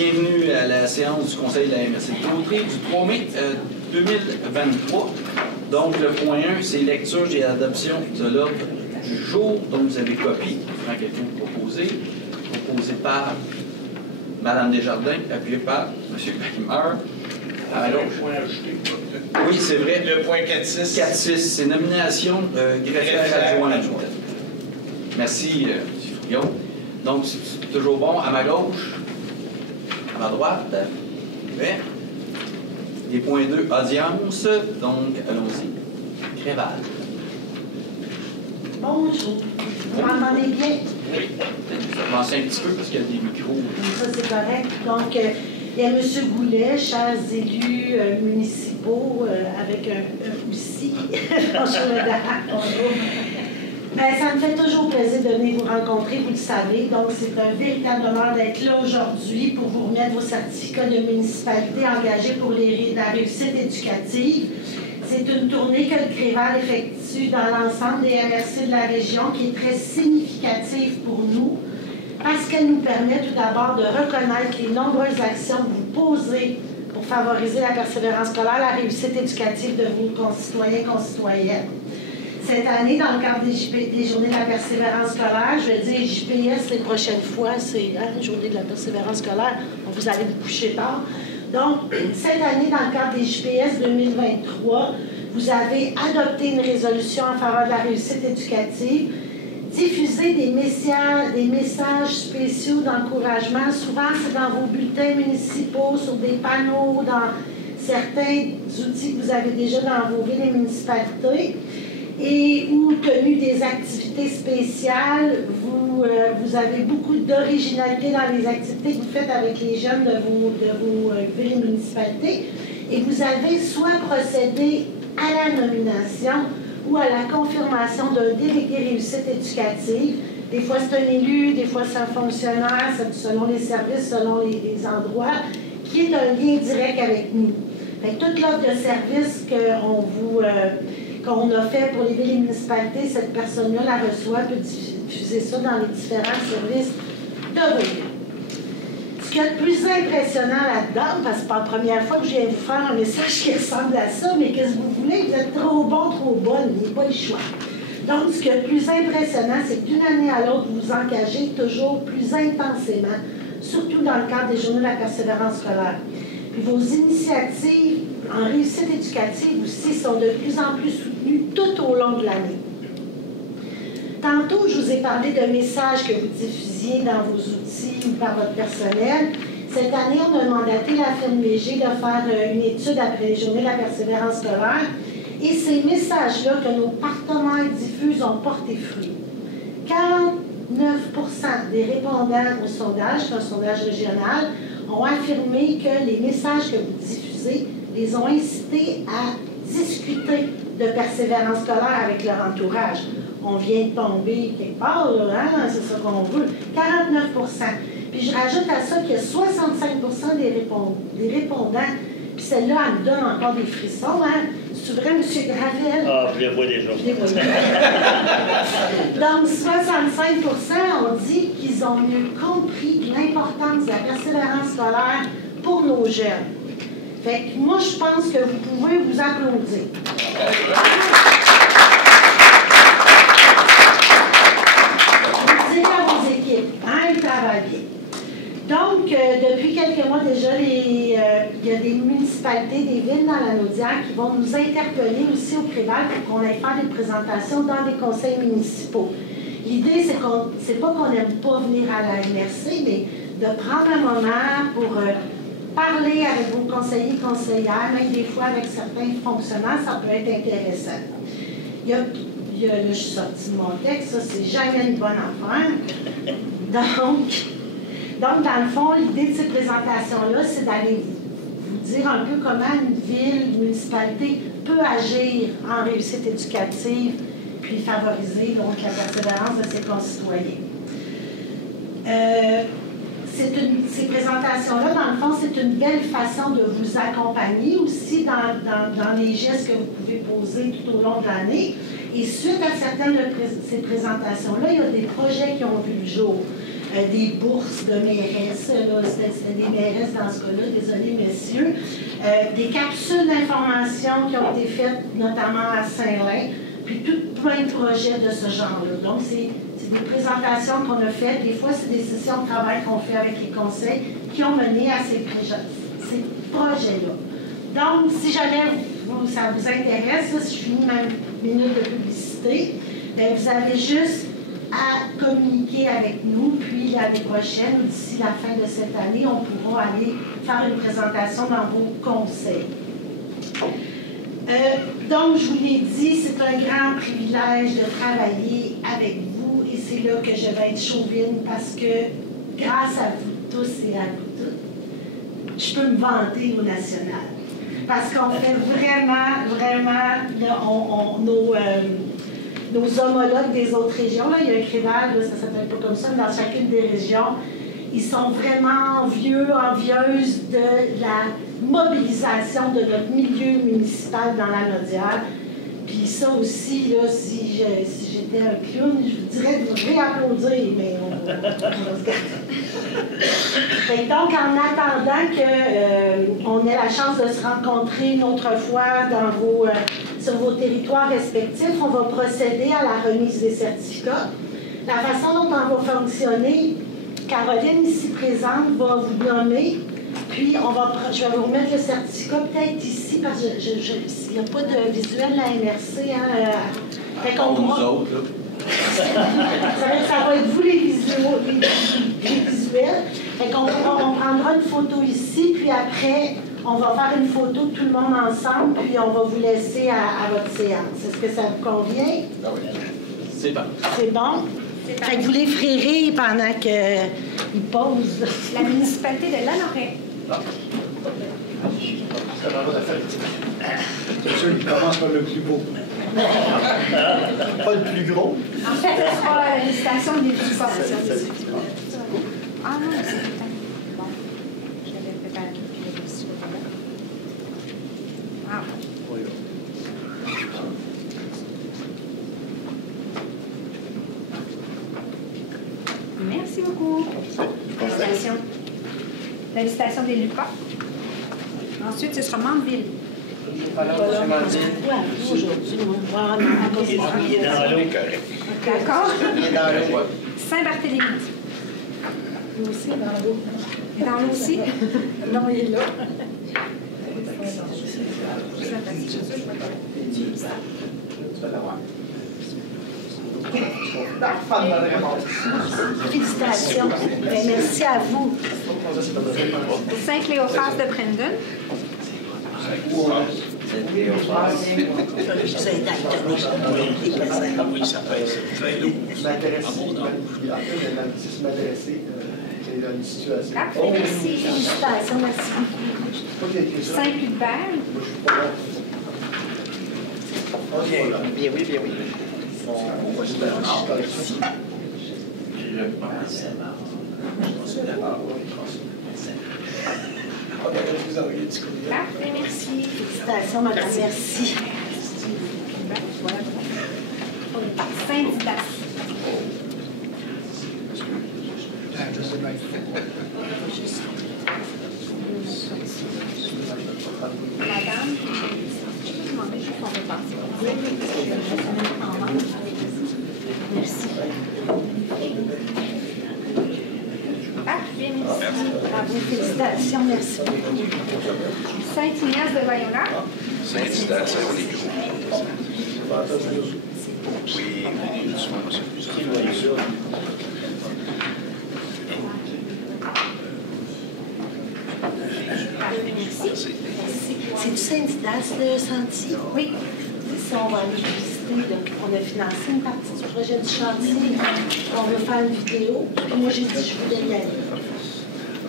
bienvenue à la séance du Conseil de la MRC de Côte-Rive du 3 mai 2023. Donc, le point 1, c'est lecture et adoption de l'ordre du jour. Donc, vous avez copie. Quand quelqu'un proposé par Mme Desjardins, appuyé par M. Gallimard. Alors, oui, c'est vrai. Le point 4.6. 4.6, c'est nomination greffière adjoint. Merci, M. Fillon. Donc, c'est toujours bon. À ma gauche, à ma droite, ouais. Les points 2, audience. Donc, allons-y. Créval. Bonjour. Vous m'entendez bien? Oui. Je vais commencer un petit peu parce qu'il y a des micros. Ça, c'est correct. Donc, il y a M. Goulet, chers élus municipaux, avec un aussi. Bonjour. Ben, ça me fait toujours plaisir de venir vous rencontrer, vous le savez. Donc, c'est un véritable honneur d'être là aujourd'hui pour vous remettre vos certificats de municipalité engagés pour la réussite éducative. C'est une tournée que le Créval effectue dans l'ensemble des MRC de la région qui est très significative pour nous parce qu'elle nous permet tout d'abord de reconnaître les nombreuses actions que vous posez pour favoriser la persévérance scolaire, la réussite éducative de vos concitoyens et concitoyennes. Cette année, dans le cadre des Journées de la persévérance scolaire, je vais dire JPS les prochaines fois, c'est la Journée de la persévérance scolaire, donc vous allez vous coucher tard. Donc, cette année, dans le cadre des JPS 2023, vous avez adopté une résolution en faveur de la réussite éducative, diffusé des messages spéciaux d'encouragement. Souvent, c'est dans vos bulletins municipaux, sur des panneaux, dans certains outils que vous avez déjà dans vos villes et municipalités. Et ou tenu des activités spéciales, vous avez beaucoup d'originalité dans les activités que vous faites avec les jeunes de vos villes et municipalités. Et vous avez soit procédé à la nomination ou à la confirmation d'un délégué réussite éducative. Des fois, c'est un élu, des fois, c'est un fonctionnaire, selon les services, selon les endroits, qui est un lien direct avec nous. Fait que toute l'offre de services qu'on a fait pour les villes et municipalités, cette personne-là la reçoit, peut diffuser ça dans les différents services de vos villes. Ce qu'il y a de plus impressionnant là-dedans, parce que c'est pas la première fois que je viens vous faire un message qui ressemble à ça, mais qu'est-ce que vous voulez? Vous êtes trop bon, trop bonne, il n'y a pas le choix. Donc, ce qu'il y a de plus impressionnant, c'est que d'une année à l'autre, vous vous engagez toujours plus intensément, surtout dans le cadre des Journées de la persévérance scolaire. Puis vos initiatives en réussite éducative aussi sont de plus en plus soutenues tout au long de l'année. Tantôt, je vous ai parlé de messages que vous diffusiez dans vos outils ou par votre personnel. Cette année, on a mandaté la FNBG de faire une étude après les Journées de la persévérance scolaire. Et ces messages-là que nos partenaires diffusent ont porté fruit. 49% des répondants au sondage, c'est un sondage régional, ont affirmé que les messages que vous diffusez les ont incités à discuter de persévérance scolaire avec leur entourage. On vient de tomber quelque part, là, hein? C'est ça qu'on veut. 49%. Puis je rajoute à ça qu'il y a 65% des répondants, puis celle-là, elle me donne encore des frissons, hein? C'est vrai, M. Gravel? Ah, je les vois déjà. Donc, 65% ont dit qu'ils ont mieux compris l'importance de la persévérance scolaire pour nos jeunes. Fait que moi, je pense que vous pouvez vous applaudir. Vous dites à vos équipes, hein, ils travaillent bien. Donc, depuis quelques mois déjà, il y a des municipalités, des villes dans la Naudière qui vont nous interpeller aussi au Créval pour qu'on aille faire des présentations dans des conseils municipaux. L'idée, c'est pas qu'on n'aime pas venir à la MRC, mais de prendre un moment pour parler avec vos conseillers et conseillères, même des fois avec certains fonctionnaires, ça peut être intéressant. Là, je suis sortie de mon texte, ça, c'est jamais une bonne affaire. Donc, dans le fond, l'idée de ces présentations-là, c'est d'aller vous dire un peu comment une ville, une municipalité peut agir en réussite éducative puis favoriser donc, la persévérance de ses concitoyens. Ces présentations-là, dans le fond, c'est une belle façon de vous accompagner aussi dans les gestes que vous pouvez poser tout au long de l'année. Et suite à certaines de ces présentations-là, il y a des projets qui ont vu le jour. des bourses de mairesses, c'était des mairesses dans ce cas-là, désolé messieurs, des capsules d'information qui ont été faites notamment à Saint-Lin, puis plein de projets de ce genre-là. Donc, c'est des présentations qu'on a faites, des fois, c'est des sessions de travail qu'on fait avec les conseils qui ont mené à ces projets-là. Donc, si jamais ça vous intéresse, là, si je finis ma minute de publicité, bien, vous avez juste à communiquer avec nous, puis l'année prochaine, ou d'ici la fin de cette année, on pourra aller faire une présentation dans vos conseils. Donc, je vous l'ai dit, c'est un grand privilège de travailler avec vous, et c'est là que je vais être chauvine, parce que grâce à vous tous et à vous toutes, je peux me vanter au national. Parce qu'on fait vraiment, nos homologues des autres régions, là, il y a un CREVAL, là, ça ne s'appelle pas comme ça, mais dans chacune des régions, ils sont vraiment envieuses de la mobilisation de notre milieu municipal dans la Naudière. Puis ça aussi, là, si j'étais un clown, je vous dirais de vous réapplaudir, mais on va se garder. Donc, en attendant qu'on ait la chance de se rencontrer une autre fois sur vos territoires respectifs, on va procéder à la remise des certificats. La façon dont on va fonctionner, Caroline, ici présente, va vous nommer. Puis, je vais vous remettre le certificat peut-être ici, parce qu'il n'y a pas de visuel de la MRC. Fait qu'on nous autres, là. Ça va être vous les visuels. Fait qu'on prendra une photo ici, puis après, on va faire une photo de tout le monde ensemble, puis on va vous laisser à votre séance. Est-ce que ça vous convient? C'est bon. C'est bon? Fait que vous les ferez pendant qu'ils posent. La municipalité de Lanoraie. C'est sûr qu'il commence par le plus beau. Pas le plus gros. En fait, ce sera une station des Ah non, c'est peut-être. Bon, je l'avais préparé. Ah. Merci beaucoup. Félicitations. Félicitations des Lucas. Ensuite, ce sera Mandeville. D'accord? Saint-Barthélemy. Nous aussi, dans l'eau. Et dans l'eau aussi? Non, il est là. Félicitations. Merci à vous. Saint-Cléophas de Prendon. Oui, ça pèse très lourd. Dans une situation. Parfait, merci. Félicitations, merci. Saint-Hubert. OK. Bien oui, bien oui. On va se faire un ordre ici. Je pense. Parfait, merci. Félicitations, madame, merci. Saint-Didas. Madame, je peux demander juste qu'on repasse. Merci. Parfait, merci. Bravo, félicitations, merci. Saint-Ignace de Loyola. Saint-Didas, on est gros. Oui, Parfait, merci. C'est du Saint-Didas, le sentier? Oui. Si on va aller visiter, donc on a financé une partie du projet du chantier. On veut faire une vidéo. Puis moi, j'ai dit que je voulais y aller.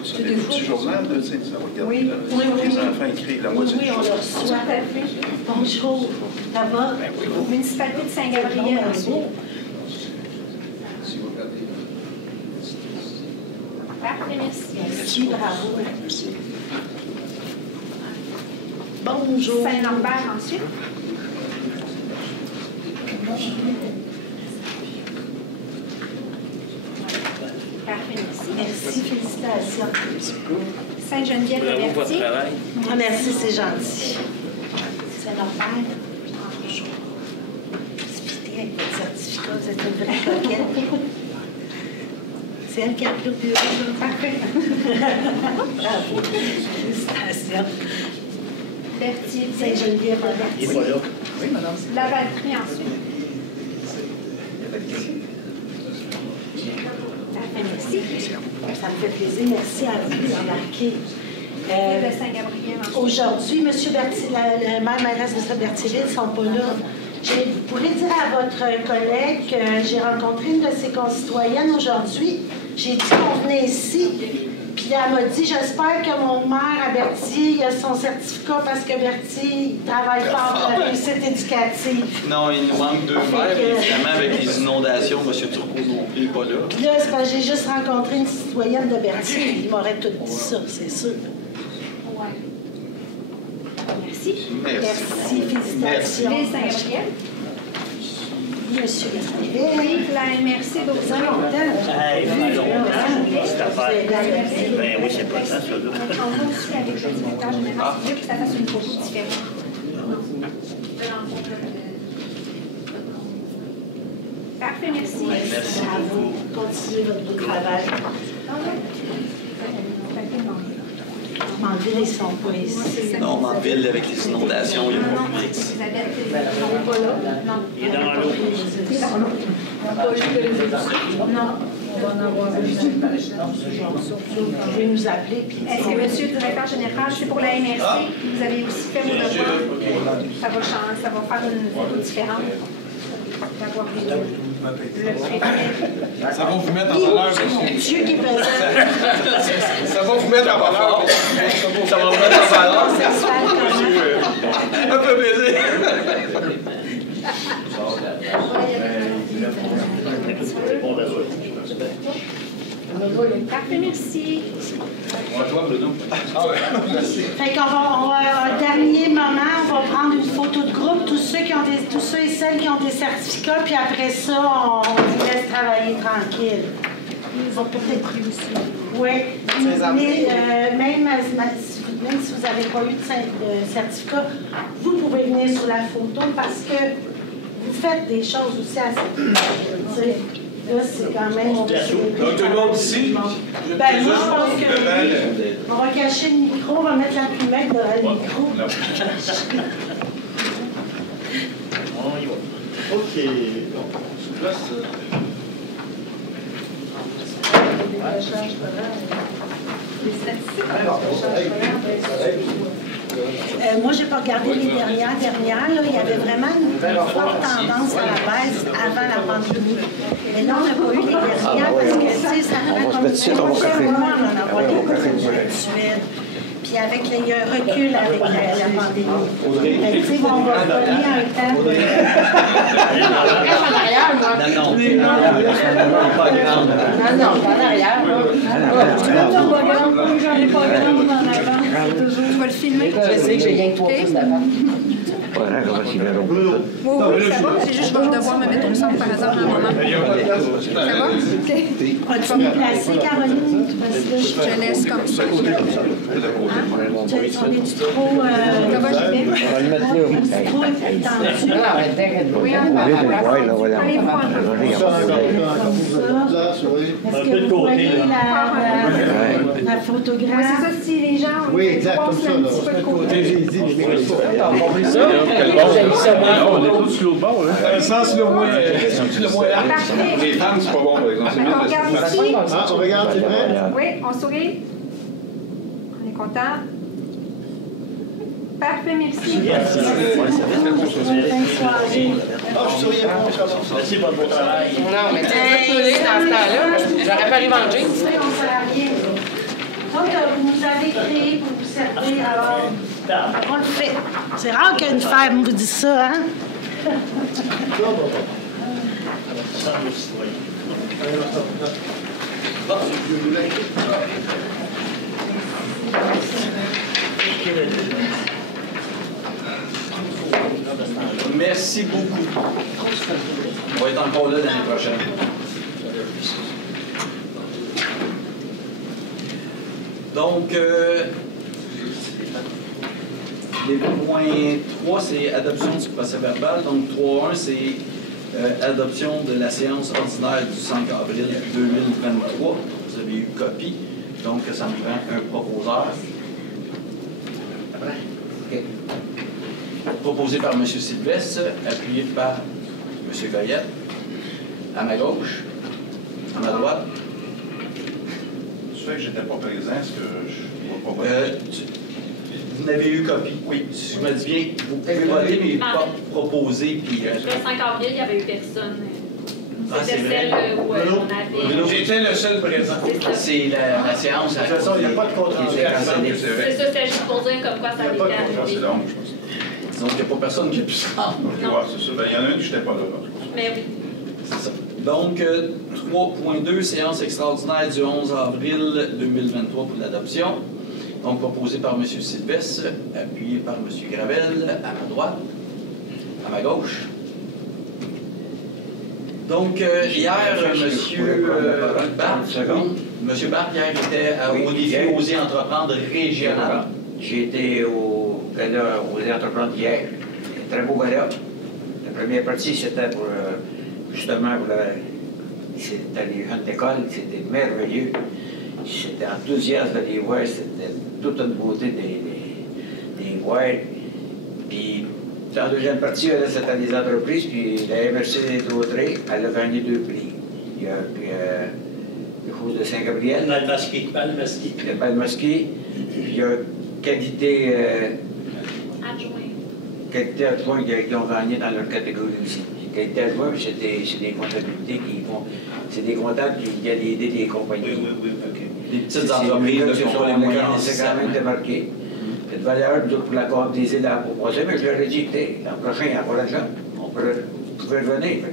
C'est des petits journal de Saint-Didas. Oui, oui, oui. Les enfants écrivent la Oui, moitié oui, du on le journal. reçoit. Bonjour. Ça va? Municipalité de Saint-Gabriel ensuite. Parfait, merci. Merci, bravo. Bonjour. Saint-Lambert ensuite. Parfait, Parfait, merci. Merci, félicitations. Sainte-Geneviève de Berthier. Ah, merci, c'est gentil. C'est normal. Spité avec votre certificat, vous êtes une vraie coquette. C'est elle qui a pris le bureau. Parfait. Bravo. Félicitations. Berthier. Sainte-Geneviève de Il est Berthier. pas là. Oui, madame. Lavaltrie ensuite. Parfait, merci. Ça me fait plaisir. Merci à vous d'embarquer. De Saint-Gabriel ensuite. Aujourd'hui, M. la maire mairesse de Berthierville ne sont pas là. Vous pourrez dire à votre collègue que j'ai rencontré une de ses concitoyennes aujourd'hui. J'ai dit qu'on venait ici. Puis elle m'a dit, j'espère que mon maire à Berthier il a son certificat parce que Berthier ne travaille pas pour la réussite éducative. Non, il nous manque 2 maires, et évidemment, avec les inondations, M. Turcot non plus n'est pas là. Puis là, c'est parce que j'ai juste rencontré une citoyenne de Berthier. Il m'aurait tout dit ça, c'est sûr. Ouais. Merci. Merci, félicitations. Ville Saint-Gabriel. Monsieur Berthierville. Oui, la MRC Ça d'Auxerre. fait longtemps. Hey, ça fait longtemps, cette affaire. Ben oui, c'est pas ça, ça, là. On va aussi avec le directeur général, c'est mieux que ça fasse une photo différente. Parfait, merci. Merci à vous. Continuez votre beau travail. Mandeville, ils sont pas ici. Non, Mandeville, avec les inondations, il y a beaucoup de mix. Isabelle, non, pas là. Non. Il est dans l'eau. Non. Vous pouvez nous appeler. Puis Est-ce que monsieur le directeur général, c'est pour la MRC, vous avez aussi fait vos devoirs? Ça va changer, ça va faire une photo différente. D'avoir le préfet. Ça va vous mettre en valeur, monsieur. Dieu qui est présent. Ça va vous mettre en valeur. Ça va me mettre en valeur. Sexuel, comment? Un peu plaisir. Bon, ben, Parfait, merci. Fait qu'on va, un dernier moment, on va prendre une photo de groupe, tous ceux et celles qui ont des certificats, puis après ça, on vous laisse travailler tranquille. Ils vont peut-être plus aussi. Oui, mais même si vous n'avez pas eu de certificat, vous pouvez venir sur la photo parce que vous faites des choses aussi à cette idée. Là, c'est quand même... Donc, tout le monde ici? Ben, moi, je pense que oui. On va cacher le micro, on va mettre la plumette derrière le micro. on y va. OK. Moi, je n'ai pas regardé les dernières. Là, il y avait vraiment une forte tendance à la baisse avant la pandémie. Mais là, on n'a pas eu les dernières parce que, tu sais, ça prend comme un mois d'en avoir des actuels. Puis avec il y a un recul avec la pandémie. Mais tu sais, on va relier un temps. En arrière, moi. Non, pas grande. Non, en arrière, j'en ai pas grande en avant. Tu vas le filmer? Je sais que j'ai rien que 3 pouces d'avant. Oui, ça va. C'est juste que je vais devoir me mettre au centre par hasard un moment. Ça va? OK. As-tu mis placé, Caroline? Je laisse comme ça. On est trop... Ça va, j'y vais? trop étendu. Oui, on va. Allez voir. Est-ce que vous voyez la Oui, photographe? c'est ça, si les gens passent un petit peu de côté. On est tous sur l'autre bord. Un sens le moins large. Parfait. Les femmes, c'est pas bon, par exemple. On regarde ici. On regarde, c'est vrai? Oui, on sourit. On est content. Parfait, merci. Je souriais pas, merci pour votre travail. Non, mais tu sais, dans ce temps-là, j'aurais pas arrivé en jeans. On sert à rien. Donc, vous nous avez créé pour vous servir, alors on le fait. C'est rare qu'une femme vous dise ça, hein? Merci beaucoup. On va être encore là l'année prochaine. Donc, les points 3, c'est adoption du procès-verbal. Donc, 3.1, c'est adoption de la séance ordinaire du 5 avril 2023. Vous avez eu copie. Donc, ça me prend un proposeur. Okay. Proposé par M. Sylvestre, appuyé par M. Goyette. À ma gauche. À ma droite. Du fait que je n'étais pas présent, est-ce que je ne vois pas voter? Vous n'avez eu copie. Oui, si je me dis bien, vous pouvez voter, mais pas proposer. Puis, le 5 avril, il n'y avait eu personne. C'est C'était celle où on avait. J'étais le seul présent. C'est la séance. De toute façon, il n'y a pas de contrat. C'est ça, c'était juste pour dire comme quoi ça avait été arrivé. C'est long, je pense. Disons qu'il n'y a pas personne qui a pu se rendre. Ouais, c'est ça. Ben, il y en a un qui n'était pas là. Mais oui. C'est ça. Donc, 3.2, séance extraordinaire du 11 avril 2023 pour l'adoption. Donc, proposé par M. Sylvestre, appuyé par M. Gravel, à ma droite, à ma gauche. Donc, hier, M. Barthes, M. Barthes, hier, était au défi Oser entreprendre régional. J'ai été au gala Oser entreprendre hier. Un très beau gala. La première partie, c'était pour, justement, c'était les jeunes d'école, c'était merveilleux. J'étais enthousiaste de les voir, c'était toute une beauté des voir. Puis, en deuxième partie, c'était des entreprises, puis la MRC d'Audrey, elle a gagné 2 prix. Il y a quelque chose de Saint-Gabriel. Balmasqué. Le Balmasqué. Puis il y a qualité adjoint qui ont gagné dans leur catégorie aussi. Qualité adjoint, c'est des comptabilités qui font. C'est des comptables qui viennent aider des compagnies. Oui, OK. Les petites entreprises qui sont les moyens c'est quand même démarqué. Cette valeur pour la Coop des îles à proposer, mais je leur ai dit, écoutez, l'an prochain, il y a encore l'argent. Vous pouvez revenir.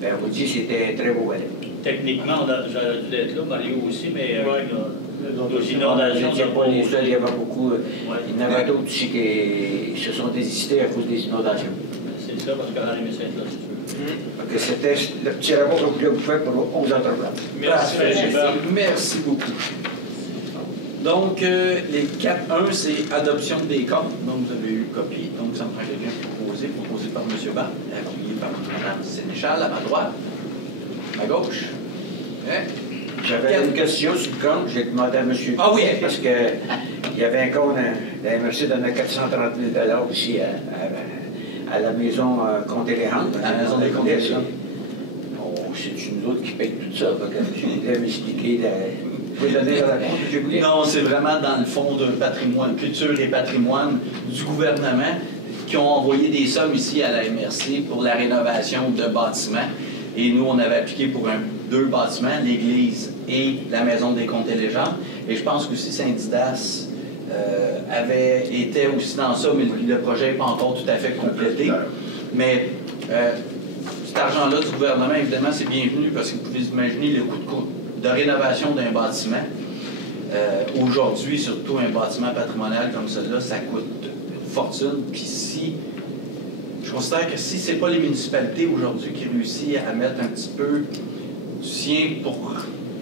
Ben, on vous dit c'était un très beau balai. Techniquement, j'aurais dû être là, Mario aussi, mais les inondations, il y avait beaucoup. Il y en avait d'autres aussi qui se sont désistés à cause des inondations. C'est ça, parce qu'on a aimé ça être là, c'est sûr. Donc, c'était le petit rapport que je voulais vous faire pour 11 entreprises. Merci beaucoup. Donc, les 4.1, c'est adoption des comptes. Donc, vous avez eu copie. Donc, ça me prend quelqu'un proposé par M. Barthes, appuyé par Mme Sénéchal à ma droite, à ma gauche. J'avais une question sur le compte, j'ai demandé à M. Ah oui! Parce qu'il y avait un compte, la MRC donnait 430 000 aussi à la maison Comte-Léandre. À la maison des Comte-Léandre. C'est nous autres qui payons tout ça. Je voulais m'expliquer. Vous pouvez donner la réponse que j'ai voulu? Non, c'est vraiment dans le fond d'un patrimoine, culture et patrimoine du gouvernement qui ont envoyé des sommes ici à la MRC pour la rénovation de bâtiments. Et nous, on avait appliqué pour 2 bâtiments, l'église et la maison des Comte-Léandre. Et je pense qu'aussi Saint-Didas était aussi dans ça, mais le projet n'est pas encore tout à fait complété. Mais cet argent-là du gouvernement, évidemment, c'est bienvenu parce que vous pouvez imaginer le coût de rénovation d'un bâtiment. Aujourd'hui, surtout un bâtiment patrimonial comme celui-là, ça coûte une fortune. Puis je considère que si ce n'est pas les municipalités aujourd'hui qui réussissent à mettre un petit peu du sien pour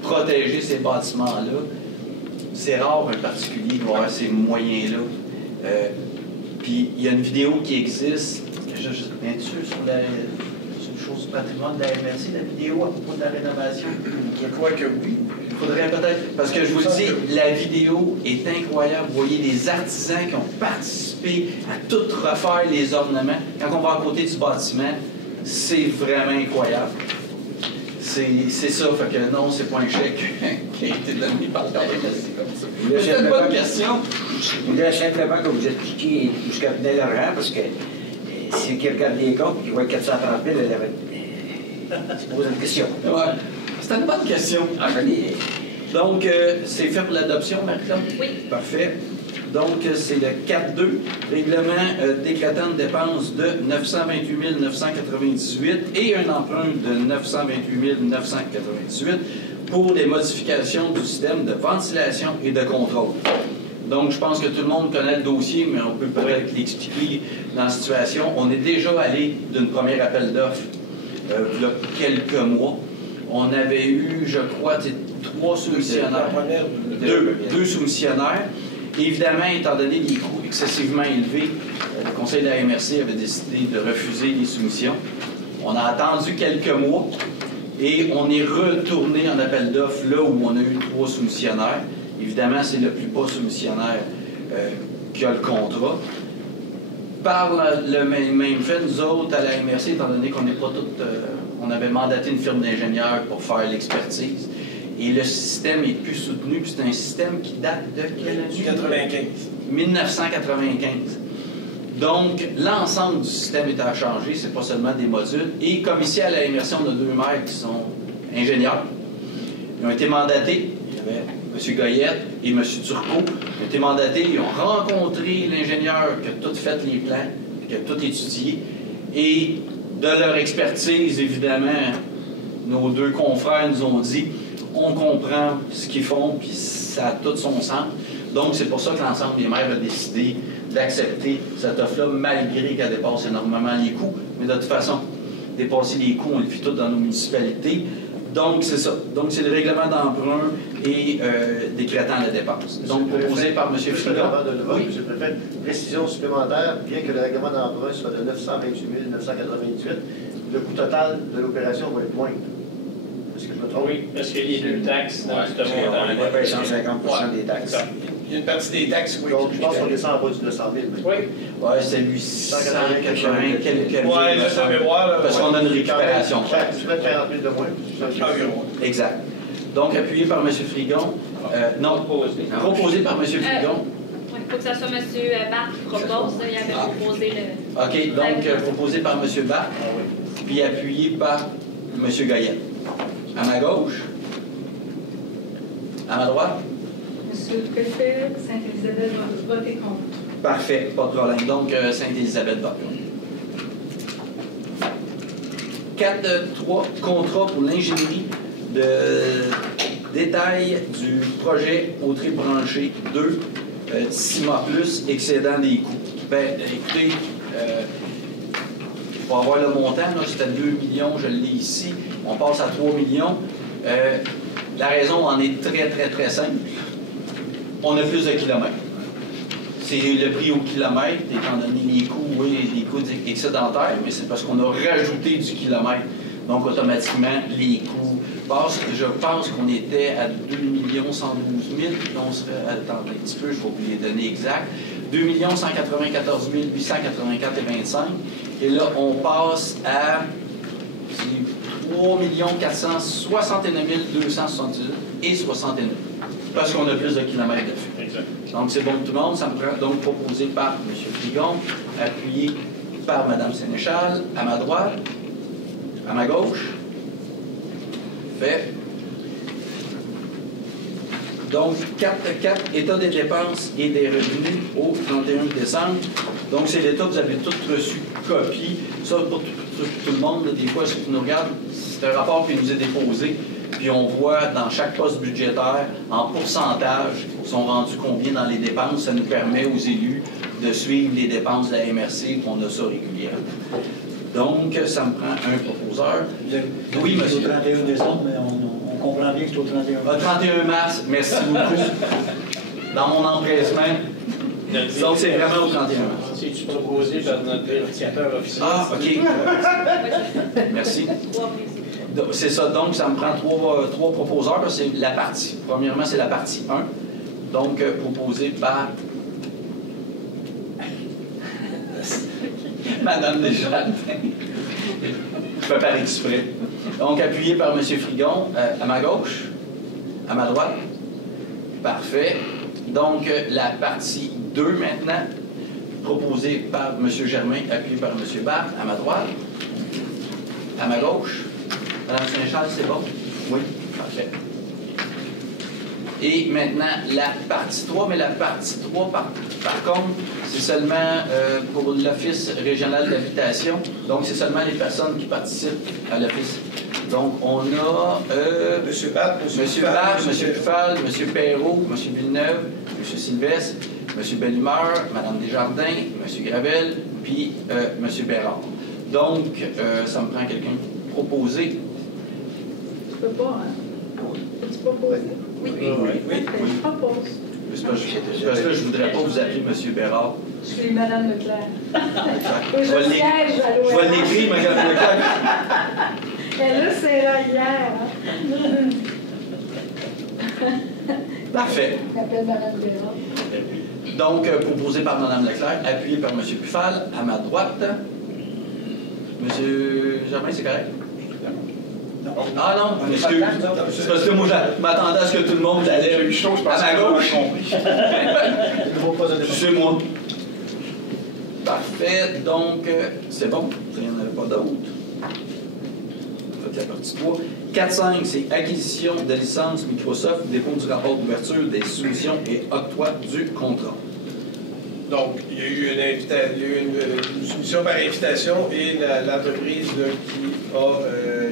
protéger ces bâtiments-là, c'est rare un particulier de voir ces moyens-là. Puis il y a une vidéo qui existe, je viens dessus sur la chose du patrimoine de la MRC, la vidéo à propos de la rénovation. Je crois que oui. Il faudrait peut-être, parce que je vous le dis, la vidéo est incroyable. Vous voyez les artisans qui ont participé à tout refaire les ornements. Quand on va à côté du bâtiment, c'est vraiment incroyable. C'est ça, fait que non, c'est pas un chèque qui a été donné par la MRC comme ça. C'est une bonne question. Je voulais simplement que vous expliquiez jusqu'à venir l'argent, parce que si qui regarde les comptes et qui voit 430 000, elle avait posé une question. Ouais. C'est une bonne question. Donc, c'est fait pour l'adoption, Marie-Claude? Oui. Parfait. Donc, c'est le 4.2, règlement décrétant une dépense de 928 998 et un emprunt de 928 998 pour des modifications du système de ventilation et de contrôle. Donc, je pense que tout le monde connaît le dossier, mais on peut peut-être l'expliquer dans la situation. On est déjà allé d'une première appel d'offres il y a quelques mois. On avait eu, je crois, 3 soumissionnaires. Deux soumissionnaires. Et évidemment, étant donné les coûts excessivement élevés, le Conseil de la MRC avait décidé de refuser les soumissions. On a attendu quelques mois et on est retourné en appel d'offres là où on a eu 3 soumissionnaires. Évidemment, c'est le plus bas soumissionnaire qui a le contrat. Par le même fait, nous autres, à la MRC, étant donné qu'on n'est pas toutes... on avait mandaté une firme d'ingénieurs pour faire l'expertise. Et le système est plus soutenu. Puis c'est un système qui date de quelle année? 95. 1995. Donc, l'ensemble du système est à changer. C'est pas seulement des modules. Et comme ici, à la MRC, on a 2 maires qui sont ingénieurs. Ils ont été mandatés. Il y avait M. Goyette et M. Turcot. Ils ont été mandatés. Ils ont rencontré l'ingénieur qui a tout fait les plans, qui a tout étudié. Et de leur expertise, évidemment, nos 2 confrères nous ont dit on comprend ce qu'ils font, puis ça a tout son sens. Donc, c'est pour ça que l'ensemble des maires a décidé d'accepter cette offre-là, malgré qu'elle dépasse énormément les coûts. Mais de toute façon, dépasser les coûts, on le fait tout dans nos municipalités. Donc, c'est ça. Donc, c'est le règlement d'emprunt et décrétant la dépense. Donc, proposé par M. Frigon. Avant de le vote, M. le Préfet, précision supplémentaire, bien que le règlement d'emprunt soit de 928 998, le coût total de l'opération va être moindre. Est-ce que je me trompe? Oui, parce qu'il y a eu taxes dans ce montant. On va payer 150% des taxes. Il y a une partie des taxes, oui. Donc, je pense qu'on descend en bas du 900 000. Oui. Oui, c'est 880 quelques Oui, là, ça veut voir. Là, parce qu'on a une récupération. Tu mets 40 000 de moins. Exact. Donc, appuyé par M. Frigon. Non, proposé par M. Frigon. Il faut que ça soit M. Barthes qui propose. Il avait proposé le... OK, donc proposé par M. Barthes, puis appuyé par M. Goyette. À ma gauche. À ma droite. Monsieur le Préfet, Sainte-Élisabeth va voter contre. Parfait, pas de problème. Donc, Sainte-Élisabeth vote contre. 4.3, contrat pour l'ingénierie de détail du projet Autré branché 2, 6 mois plus, excédant des coûts. Bien, écoutez, il faut avoir le montant, c'était 2 millions, je l'ai ici. On passe à 3 millions. La raison en est très, très, très simple. On a plus de kilomètres. C'est le prix au kilomètre, étant donné les coûts, oui, les coûts excédentaires, mais c'est parce qu'on a rajouté du kilomètre. Donc, automatiquement, les coûts passent. Je pense qu'on était à 2 112 000, on serait, attendez un petit peu, je vais vous les donner exacts, 2 194 884,25. Et là, on passe à 3 469 278 et 69. Parce qu'on a plus de kilomètres de fait. Donc, c'est bon pour tout le monde. Ça me prend donc proposé par M. Frigon, appuyé par Mme Sénéchal, à ma droite, à ma gauche. Fait. Donc, 4 état des dépenses et des revenus au 31 décembre. Donc, c'est l'état, vous avez tout reçu copie. Ça, pour tout le monde, des fois, ceux qui nous regardent, c'est un rapport qui nous est déposé. Puis on voit dans chaque poste budgétaire, en pourcentage, sont rendus combien dans les dépenses. Ça nous permet aux élus de suivre les dépenses de la MRC, qu'on a ça régulièrement. Donc, ça me prend un proposeur. Oui, monsieur. C'est au 31 décembre, mais on comprend bien que c'est au 31 mars. 31 mars, merci beaucoup. Dans mon empressement. Donc, c'est vraiment au 31 mars. C'est-tu proposé par notre vérificateur officiel? Ah, OK. Merci. C'est ça, donc ça me prend trois proposeurs. C'est la partie. Premièrement, c'est la partie 1. Donc, proposée par Madame Desjardins. Je peux pas exprès. Donc, appuyé par M. Frigon, à ma gauche, à ma droite. Parfait. Donc, la partie 2 maintenant, proposée par M. Germain, appuyé par M. Barthes, à ma droite. À ma gauche. Madame Sénéchal, c'est bon? Oui, parfait. Et maintenant, la partie 3, mais la partie 3, par contre, c'est seulement pour l'Office régional d'habitation. Donc, c'est seulement les personnes qui participent à l'Office. Donc, on a M. Barthes, M. Pufal, M. Perrault, M. Villeneuve, M. Sylvestre, M. Bellumeur, Mme Desjardins, M. Gravel, puis M. Bérard. Donc, ça me prend quelqu'un proposé. Tu peux pas, hein? Tu proposes? Oui. Je propose. C'est parce que là, je ne voudrais pas vous appeler M. Bérard. Je suis Mme Leclerc. Je vais l'écrire, Mme Leclerc. Elle a ses hier. Parfait. Je m'appelle Mme Bérard. Donc, proposé par Mme Leclerc, appuyé par M. Pufal, à ma droite. M. Germain, c'est correct? Ah non, excuse. C'est parce que moi, je m'attendais à ce que tout le monde allait à ma gauche. C'est moi. Parfait. Donc, c'est bon. Il n'y en avait pas d'autres. Faites la partie 3. 4.5, c'est acquisition de licence Microsoft, dépôt du rapport d'ouverture des soumissions et octroi du contrat. Donc, il y a eu une soumission par invitation et l'entreprise qui a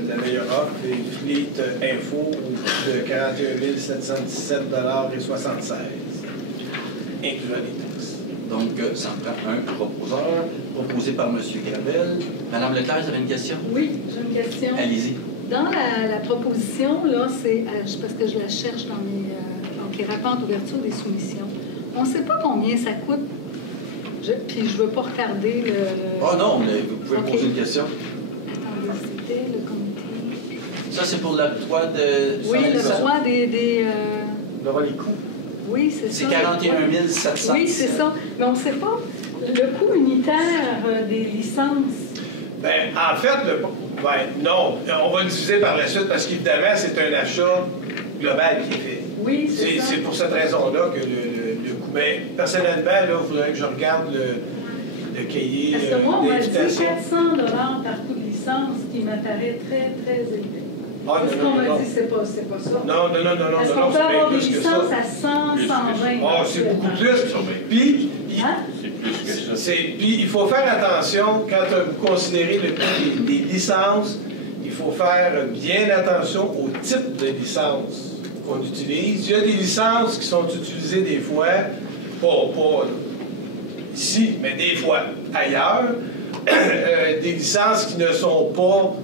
la meilleure offre, les Fleet Info, au coût de 41 717,76 $, incluant les taxes. Donc, ça me prend un proposeur, proposé par M. Gravel. Madame Leclerc, vous avez une question? Oui, j'ai une question. Allez-y. Dans la proposition, là, c'est parce que je la cherche dans donc les rapports d'ouverture des soumissions. On ne sait pas combien ça coûte. Puis je ne veux pas retarder le... Oh non, mais vous pouvez poser une question. Attendez, c'était le comité... Ça, c'est pour l'octroi de... Oui, l'octroi des... D'avoir les coûts. Oui, c'est ça. C'est 41 700. Oui, c'est ça. Mais on ne sait pas le coût unitaire des licences. Bien, en fait, non. On va le diviser par la suite parce qu'évidemment, c'est un achat global qui est fait. Oui, c'est ça. C'est pour cette raison-là que le coût. Mais personnellement, là, il faudrait que je regarde le cahier parce que moi, on m'a dit 400 $ d'invitation. par coût de licence qui m'apparaît très, très élevé. Ah, Parce qu'on m'a dit c'est pas ça. Non. Est-ce qu'on peut avoir des licences à 100, 120? Ah, c'est beaucoup plus. Puis, c'est plus que ça. Puis, il faut faire attention quand vous considérez le prix des licences. Il faut faire bien attention au type de licence qu'on utilise. Il y a des licences qui sont utilisées des fois, pas ici, mais des fois ailleurs. Des licences qui ne sont pas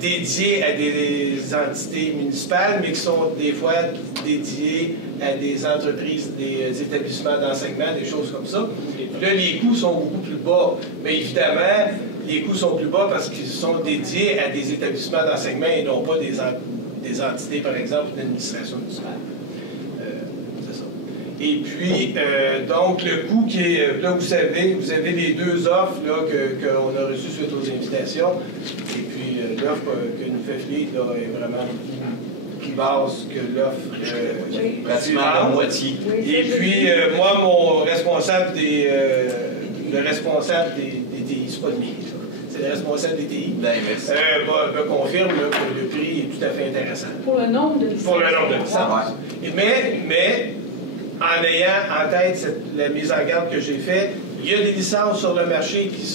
dédiées à des entités municipales, mais qui sont des fois dédiées à des entreprises, des établissements d'enseignement, des choses comme ça. Là, les coûts sont beaucoup plus bas. Mais évidemment, les coûts sont plus bas parce qu'ils sont dédiés à des établissements d'enseignement et non pas des entités, par exemple, d'administration municipale. C'est ça. Et puis, donc, le coût qui est... Là, vous avez les deux offres qu'on a reçues suite aux invitations. Et puis, l'offre que nous fait Fleet là, est vraiment plus basse que l'offre pratiquement la moitié. Et puis, moi, mon responsable le responsable des TI, c'est pas de mien, c'est le responsable des TI, me confirme là, que le prix est tout à fait intéressant. Pour le nombre de licences. Pour le nombre de licences. Mais en ayant en tête la mise en garde que j'ai faite, il y a des licences sur le marché qui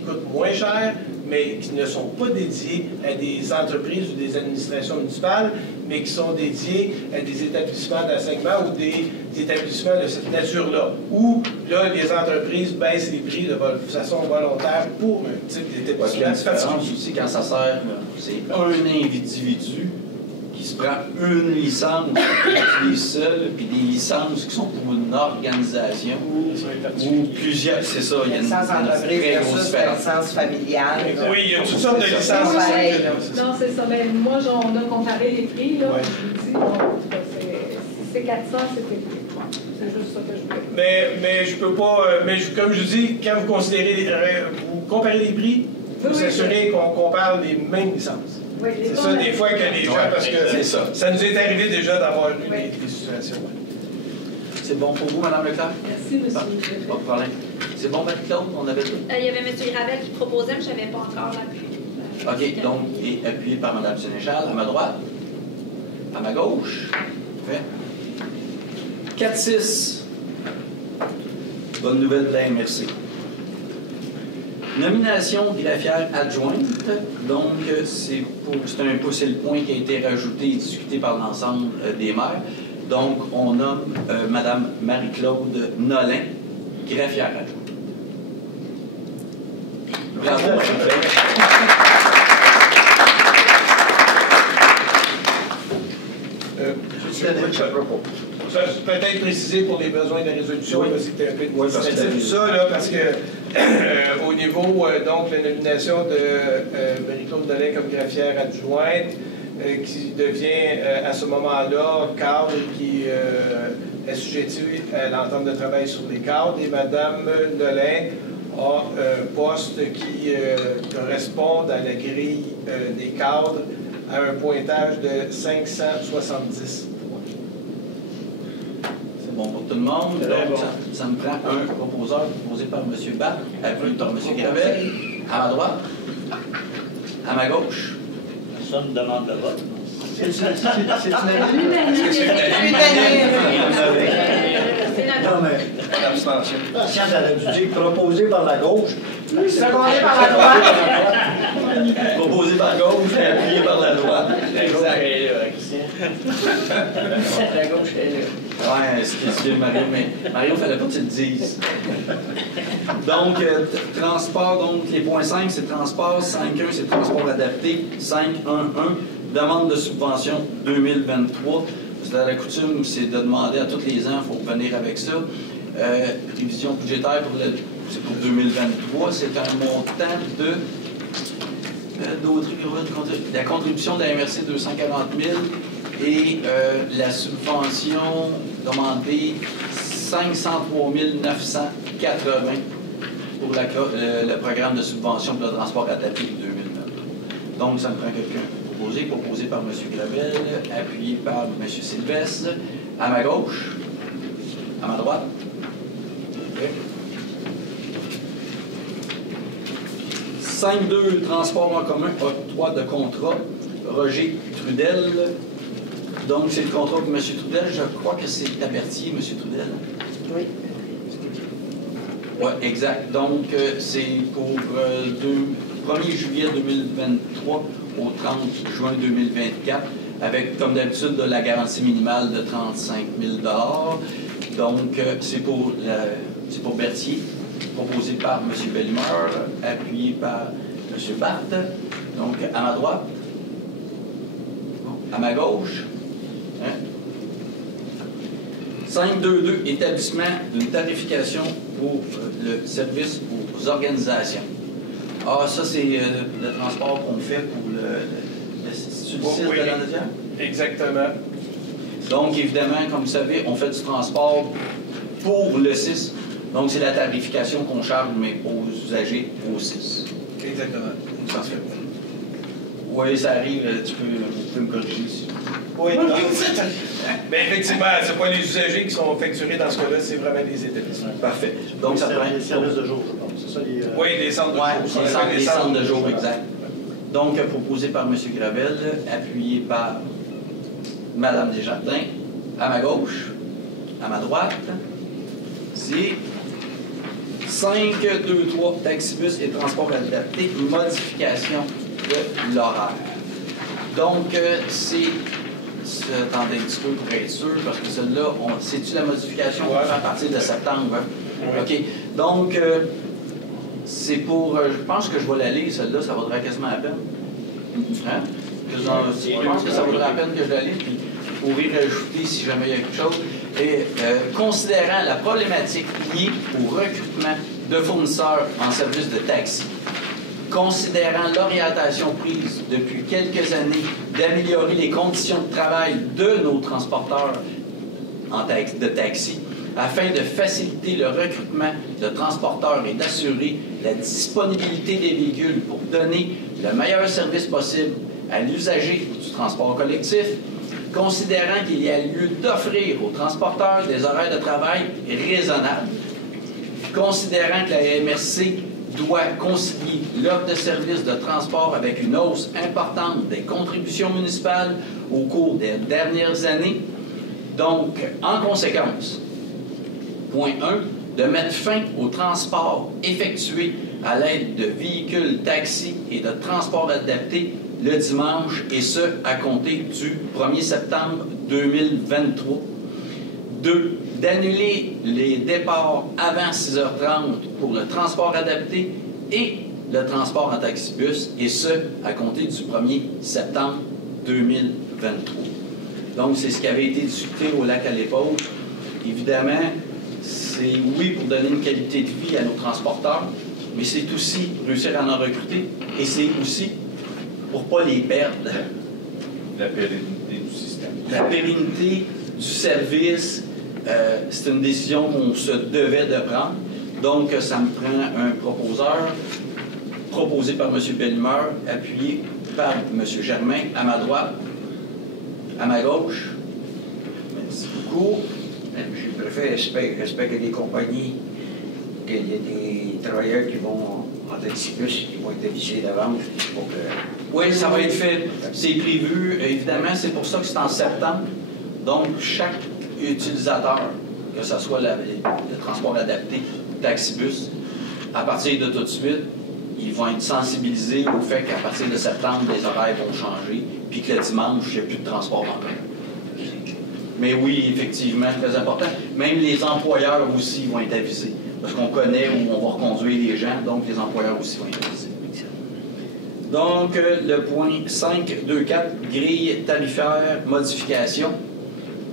coûtent moins cher, mais qui ne sont pas dédiées à des entreprises ou des administrations municipales, mais qui sont dédiées à des établissements d'enseignement ou des établissements de cette nature-là, où là, les entreprises baissent les prix de façon volontaire pour un type d'établissement. La différence aussi, quand ça sert, c'est un individu qui se prend une licence, qui utilise seul, puis des licences qui sont pour une organisation ou plusieurs. C'est ça, il y a une très grosse différence. Licence familiale. Oui, il y a toutes sortes de licences. Non, c'est ça. Mais moi, on a comparé les prix. Là, je vous dis, c'est 400, c'était plus. C'est juste ça que je voulais. Mais je peux pas. Comme je dis, quand vous vous comparez les prix, vous vous assurez qu'on compare les mêmes licences. Oui, c'est ça, des fois, que les gens, parce que ça nous est arrivé déjà d'avoir des situations. C'est bon pour vous, Mme Leclerc? Merci, M. Pas de problème. C'est bon, Marie-Claude, on avait tout? Il y avait M. Gravel qui proposait, mais je n'avais pas encore l'appui. OK, donc, et appuyé par Mme Sénéchal, à ma droite, à ma gauche. Fait. 4-6. Bonne nouvelle de la MRC. Nomination greffière adjointe. Donc, c'est le point qui a été rajouté et discuté par l'ensemble des maires. Donc, on nomme Mme Marie-Claude Nolin, greffière adjointe. Bravo, Marie-Claude. Ça, peut-être préciser pour les besoins de résolution, Oui. c'était un peu Oui, parce que- tout ça, là, parce que au niveau, donc, la nomination de Marie-Claude Dolin comme greffière adjointe, qui devient à ce moment-là cadre qui est assujettie à l'entente de travail sur les cadres, et Mme Dolin a un poste qui correspond à la grille des cadres à un pointage de 570. C'est bon pour tout le monde. Donc, ça me prend un proposeur proposé par M. Batt, appuyé par M. Gravel, à ma droite, à ma gauche. Personne ne demande le vote. C'est unanime. Non, mais L'abstention. patient, elle a dû dire proposé par la gauche. Secondé par la droite. Proposé par gauche et appuyé par la droite. Exact. La gauche est là. Ouais, excusez Mario, mais Mario, il fallait pas que tu le dises. Donc, transport, donc les points 5, c'est transport, 5.1, c'est transport adapté, 5.1.1, demande de subvention 2023. C'est à la coutume, c'est de demander à tous les ans, il faut venir avec ça. Révision budgétaire c'est pour 2023, c'est un montant de la contribution de la MRC 240 000 et la subvention demandée 503 980 pour le programme de subvention pour le transport adapté de 2009. Donc, ça me prend quelqu'un proposé par M. Gravel, appuyé par M. Sylvestre, à ma gauche, à ma droite. Okay. 5.2, transport en commun, octroi de contrat, Roger Trudel. Donc, c'est le contrat pour M. Trudel. Je crois que c'est à Berthier, M. Trudel. Oui. Oui, exact. Donc, c'est pour 1er juillet 2023 au 30 juin 2024, avec, comme d'habitude, la garantie minimale de 35 000 $. Donc, c'est pour Berthier, proposé par M. Bellemeur, appuyé par M. Batt. Donc, à ma droite, à ma gauche. Hein? 5.2.2, établissement d'une tarification pour le service aux organisations. Ah, ça, c'est le transport qu'on fait pour le site de la Nadière? Exactement. Donc, évidemment, comme vous savez, on fait du transport pour le 6. Donc, c'est la tarification qu'on charge, mais aux usagers au 6. Exactement. Ça se fait. Oui, ça arrive, tu peux me corriger ici. Oui, mais effectivement, ce n'est pas les usagers qui sont facturés dans ce cas-là, c'est vraiment les établissements. Parfait. Donc, ça prend. Les services de jour, je pense. C'est ça les. Oui, les centres de jour. Les centres de jour, exact. Donc, proposé par M. Gravel, appuyé par Mme Desjardins, à ma gauche, à ma droite. C'est 5.2.3, taxibus et transport adapté, modification de l'horaire. Donc, attendez un petit peu pour être sûr, parce que celle-là, c'est-tu la modification qu'on fait à partir de septembre? Hein? Oui. OK. Donc, c'est pour, je pense que je vais la lire, celle-là, ça vaudrait quasiment la peine. Hein? Je pense que ça vaudrait la peine que je la lise, puis vous pourrez rajouter si jamais il y a quelque chose. Et considérant la problématique liée au recrutement de fournisseurs en service de taxi, considérant l'orientation prise depuis quelques années d'améliorer les conditions de travail de nos transporteurs de taxi, afin de faciliter le recrutement de transporteurs et d'assurer la disponibilité des véhicules pour donner le meilleur service possible à l'usager du transport collectif, considérant qu'il y a lieu d'offrir aux transporteurs des horaires de travail raisonnables, considérant que la MRC doit concilier l'offre de services de transport avec une hausse importante des contributions municipales au cours des dernières années. Donc, en conséquence, point 1, de mettre fin au transport effectué à l'aide de véhicules, taxis et de transport adapté le dimanche, et ce, à compter du 1er septembre 2023. 2, d'annuler les départs avant 6h30 pour le transport adapté et le transport en taxibus, et ce, à compter du 1er septembre 2023. Donc, c'est ce qui avait été discuté au lac à l'époque. Évidemment, c'est oui pour donner une qualité de vie à nos transporteurs, mais c'est aussi réussir à en recruter et c'est aussi pour ne pas les perdre. La pérennité du système. La pérennité du service, c'est une décision qu'on se devait de prendre. Donc, ça me prend un proposeur proposé par M. Bellemeur, appuyé par M. Germain, à ma droite, à ma gauche. Merci beaucoup. Je préfère j'espère qu'il y a des compagnies, qu'il y a des travailleurs qui vont en Taxibus, qui vont être avisés d'avance. Oui, ça va être fait. C'est prévu. Évidemment, c'est pour ça que c'est en septembre. Donc, chaque utilisateur, que ce soit le transport adapté, Taxibus, à partir de tout de suite, ils vont être sensibilisés au fait qu'à partir de septembre, les horaires vont changer, puis que le dimanche, il n'y a plus de transport en commun. Mais oui, effectivement, très important. Même les employeurs aussi vont être avisés, parce qu'on connaît où on va reconduire les gens, donc les employeurs aussi vont être avisés. Donc, le point 5.2.4, grille tarifaire, modification.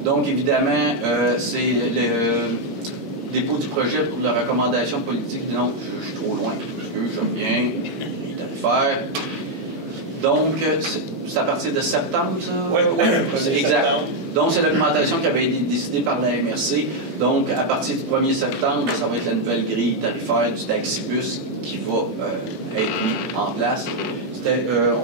Donc, évidemment, c'est le dépôt du projet pour la recommandation politique. Non, je suis trop loin. Je reviens. Tarifaire. Donc, c'est à partir de septembre, ça? Oui, c'est exact. Donc, c'est l'augmentation qui avait été décidée par la MRC. Donc, à partir du 1er septembre, ça va être la nouvelle grille tarifaire du Taxibus qui va être mise en place.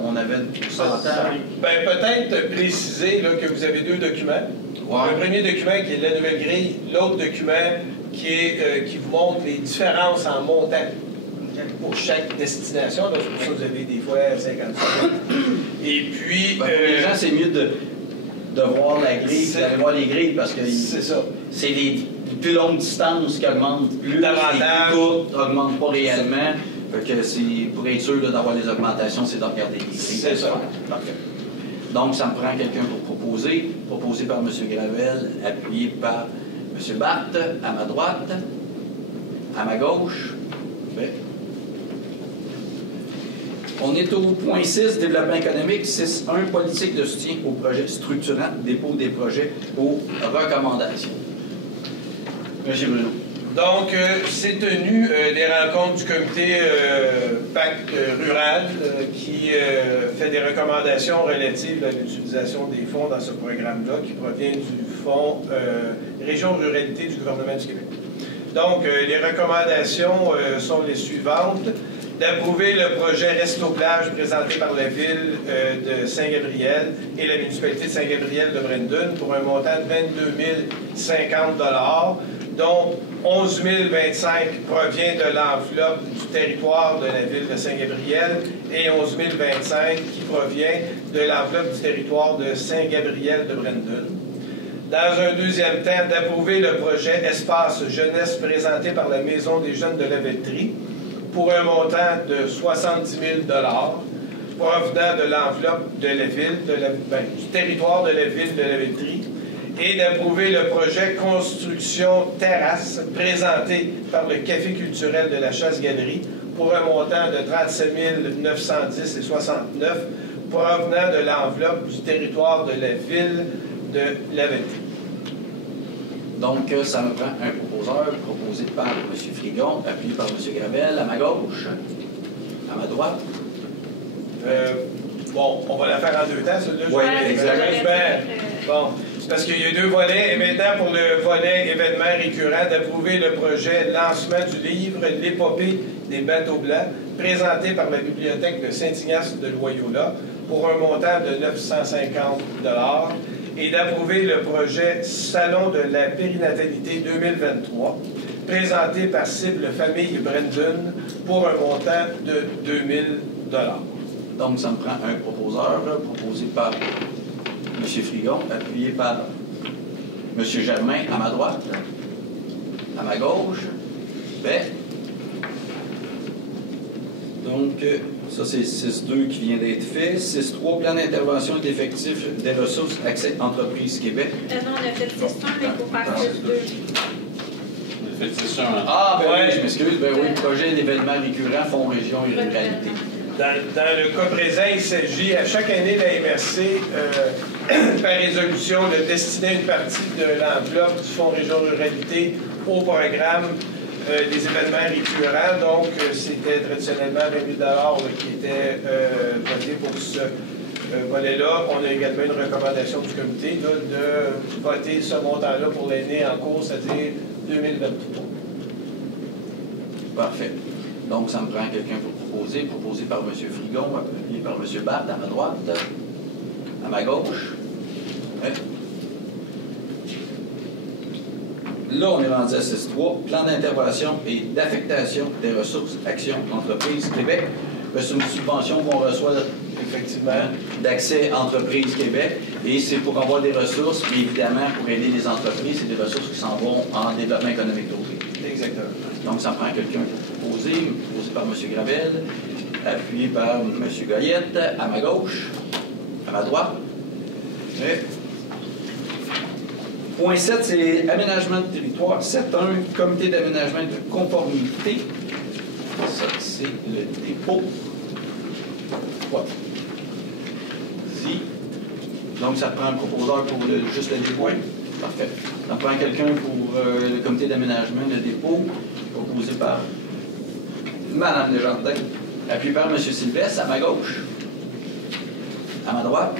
On avait le pourcentage. Ben, peut-être préciser là, que vous avez deux documents. Ouais. Le premier document qui est la nouvelle grille, l'autre document qui vous montre les différences en montant pour chaque destination. Donc, c'est pour ça que vous avez des fois 50 cents. Et puis... Ben, pour les gens, c'est mieux de voir la grille, d'aller voir les grilles, parce que c'est les plus longues distances qui augmentent plus, les plus courtes n'augmentent pas réellement. Fait que pour être sûr d'avoir les augmentations, c'est de regarder les grilles. C'est ça. Donc, ça me prend quelqu'un pour proposer, proposé par M. Gravel, appuyé par M. Barthes, à ma droite, à ma gauche. Fait. On est au point 6, développement économique, 6.1, politique de soutien aux projets structurants, dépôt des projets aux recommandations. M. Bruno. Donc, c'est tenu des rencontres du comité Pacte rural qui fait des recommandations relatives à l'utilisation des fonds dans ce programme-là qui provient du fonds Région Ruralité du gouvernement du Québec. Donc, les recommandations sont les suivantes. D'approuver le projet Resto-Plage présenté par la Ville de Saint-Gabriel et la municipalité de Saint-Gabriel de Brandon pour un montant de 22 050 $, dont 11 025 provient de l'enveloppe du territoire de la Ville de Saint-Gabriel et 11 025 qui provient de l'enveloppe du territoire de Saint-Gabriel de Brandon. Dans un deuxième temps, d'approuver le projet Espace Jeunesse présenté par la Maison des Jeunes de la Velletrie pour un montant de 70 000 $ provenant de l'enveloppe de la ville, du territoire de la ville de la Velletrie, et d'approuver le projet Construction Terrasse présenté par le Café culturel de la Chasse-Galerie pour un montant de 37 910 et 69 provenant de l'enveloppe du territoire de la ville de la Velletrie. Donc, ça me prend un proposeur proposé par M. Frigon, appuyé par M. Gravel, à ma gauche, à ma droite. Bon, on va la faire en deux temps, celle-là. Oui, exactement. Bon, c'est parce qu'il y a deux volets. Et maintenant, pour le volet événement récurrent, d'approuver le projet lancement du livre L'épopée des bateaux blancs, présenté par la Bibliothèque de Saint-Ignace de Loyola, pour un montant de 950 $. Et d'approuver le projet Salon de la périnatalité 2023, présenté par Cible Famille Brandon pour un montant de 2 000 $. Donc, ça me prend un proposeur proposé par M. Frigon, appuyé par M. Germain à ma droite, à ma gauche. Bien. Donc, ça, c'est 6.2 qui vient d'être fait. 6.3, plan d'intervention et d'effectifs des ressources, accès Entreprise Québec. Non, on a fait 6.1, mais il faut faire 6.2. On a fait 6.1. Ah, ben oui, je m'excuse. Ben oui, projet d'événement récurrent, Fonds Région et Ruralité. Dans le cas présent, il s'agit, à chaque année, la MRC par résolution de destiner une partie de l'enveloppe du Fonds Région Ruralité au programme des événements récurrents. Donc, c'était traditionnellement 20 000 qui était voté pour ce volet-là. On a également une recommandation du comité là, de voter ce montant-là pour l'année en cours, c'est-à-dire 2023. Parfait. Donc, ça me prend quelqu'un pour proposer. Proposé par M. Frigon, appuyé par M. Batt, à ma droite, à ma gauche. Ouais. Là, on est rendu à 6.3, plan d'intervention et d'affectation des ressources Action Entreprise Québec. C'est une subvention qu'on reçoit effectivement d'accès Entreprise Québec et c'est pour avoir des ressources, mais évidemment pour aider les entreprises, c'est des ressources qui s'en vont en développement économique d'autrui. Exactement. Donc, ça prend quelqu'un pour proposer, proposé par M. Gravel, appuyé par M. Goyette, à ma gauche, à ma droite. Et point 7, c'est aménagement de territoire. 7.1, comité d'aménagement de conformité. Ça, c'est le dépôt. Voilà. Ici. Donc, ça prend un proposeur pour juste le dépôt. Parfait. Ça prend quelqu'un pour le comité d'aménagement de dépôt, proposé par Mme Desjardins, appuyé par M. Sylvestre, à ma gauche. À ma droite.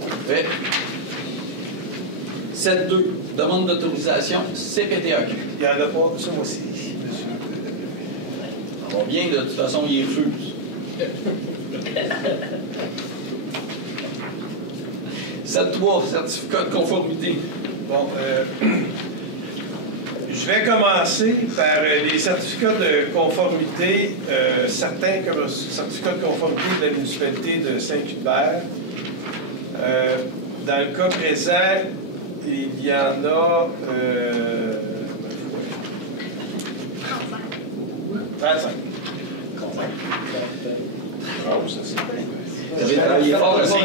Parfait. 7.2, demande d'autorisation CPTAQ. Il n'y en a pas, ça aussi, monsieur. Ça va bien, de toute façon, il refuse. 7.3, certificat de conformité. Bon, je vais commencer par les certificats de conformité, certains comme certificat de conformité de la municipalité de Saint-Hubert. Dans le cas présent, il y en a 35. Vous avez travaillé fort aussi.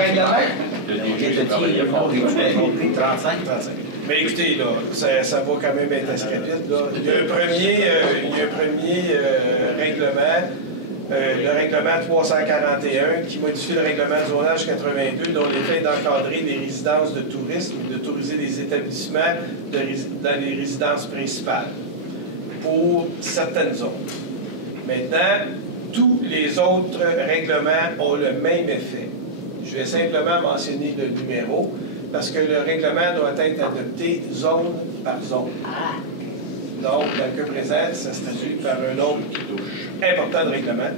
Mais écoutez, là, ça va quand même être assez rapide. Là. Il y a un premier règlement, le règlement 341, qui modifie le règlement de zonage 82, dont l'effet est d'encadrer les résidences de tourisme et d'autoriser les établissements dans les résidences principales pour certaines zones. Maintenant, tous les autres règlements ont le même effet. Je vais simplement mentionner le numéro, parce que le règlement doit être adopté zone par zone. Donc, dans le cas présent, ça se traduit par un nombre important de règlements.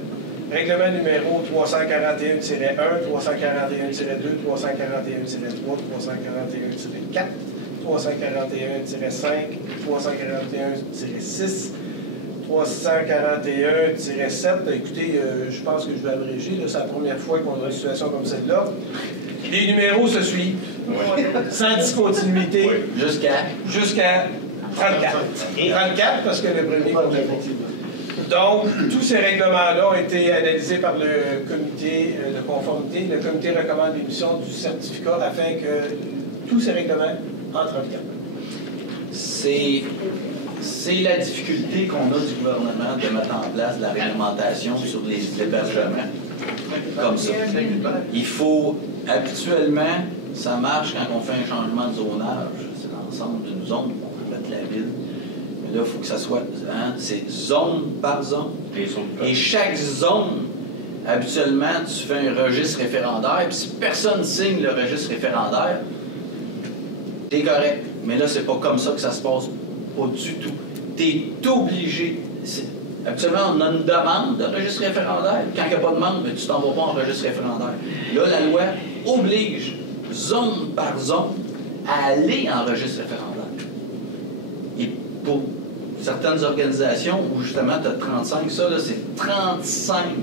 Règlement numéro 341-1, 341-2, 341-3, 341-4, 341-5, 341-6, 341-7. Écoutez, je pense que je vais abréger. C'est la première fois qu'on a une situation comme celle-là. Les numéros se suivent, sans discontinuité, jusqu'à 34. 34, parce que le premier qu'on a effectivement. Donc, tous ces règlements-là ont été analysés par le comité de conformité. Le comité recommande l'émission du certificat afin que tous ces règlements entrent en vigueur. C'est la difficulté qu'on a du gouvernement de mettre en place de la réglementation sur les hébergements. Comme ça. Il faut, habituellement, ça marche quand on fait un changement de zonage. C'est l'ensemble d'une zone pour complète la ville. Mais là, il faut que ça soit, c'est zone par zone. Et chaque zone, habituellement, tu fais un registre référendaire, puis si personne signe le registre référendaire, t'es correct. Mais là, c'est pas comme ça que ça se passe. Pas du tout. T'es obligé. Habituellement, on a une demande de registre référendaire. Quand il n'y a pas de demande, ben, tu t'en vas pas en registre référendaire. Là, la loi oblige, zone par zone, à aller en registre référendaire. Et pour certaines organisations où justement tu as 35, ça, là, c'est 35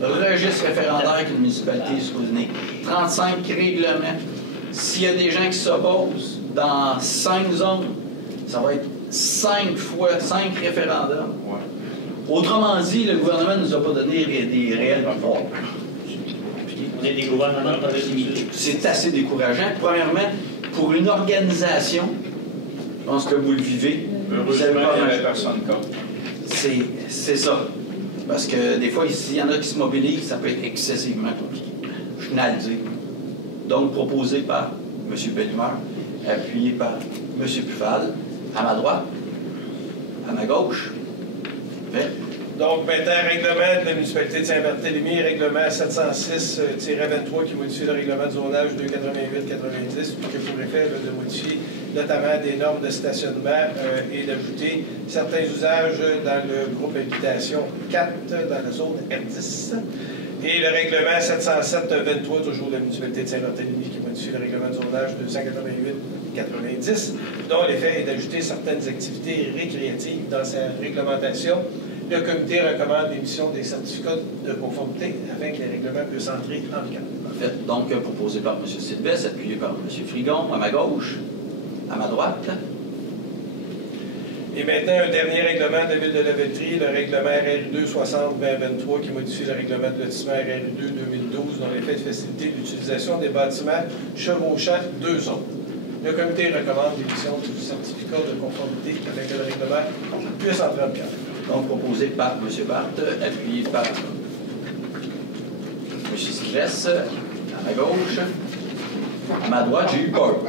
registres référendaires qu'une municipalité est supposée. 35 règlements. S'il y a des gens qui s'opposent dans 5 zones, ça va être 5 fois 5 référendums. Ouais. Autrement dit, le gouvernement ne nous a pas donné des réels pouvoirs. On est des gouvernements de proximité. C'est assez décourageant. Premièrement, pour une organisation, je pense que vous le vivez. Heureusement, il n'y avait personne comme. C'est ça. Parce que des fois, s'il y en a qui se mobilisent, ça peut être excessivement compliqué. Je tenais à le dire. Donc, proposé par M. Bellemare, appuyé par M. Pufal, à ma droite, à ma gauche. Fait. Donc, maintenant, règlement de la municipalité de Saint-Barthélemy, règlement 706-23 qui modifie le règlement de zonage 288-90, qui a pour effet de modifier notamment des normes de stationnement et d'ajouter certains usages dans le groupe habitation 4 dans la zone R10. Et le règlement 707-23, toujours de la municipalité de Saint-Barthélemy, qui modifie le règlement de zonage 288-90, dont l'effet est d'ajouter certaines activités récréatives dans sa réglementation. Le comité recommande l'émission des certificats de conformité afin que les règlements puissent entrer en vigueur. Parfait. Donc, proposé par M. Sylvestre, appuyé par M. Frigon, à ma gauche, à ma droite. Et maintenant, un dernier règlement de la Ville de la Velletrie, le règlement RRU 260-2023 qui modifie le règlement de lotissement RRU 2012 dont l'effet de faciliter l'utilisation des bâtiments chevauchant deux zones. Le comité recommande l'émission du certificat de conformité afin que le règlement puisse entrer en vigueur. Donc, proposé par M. Barthes, appuyé par M. Sylvestre, à ma gauche. À ma droite, j'ai eu peur.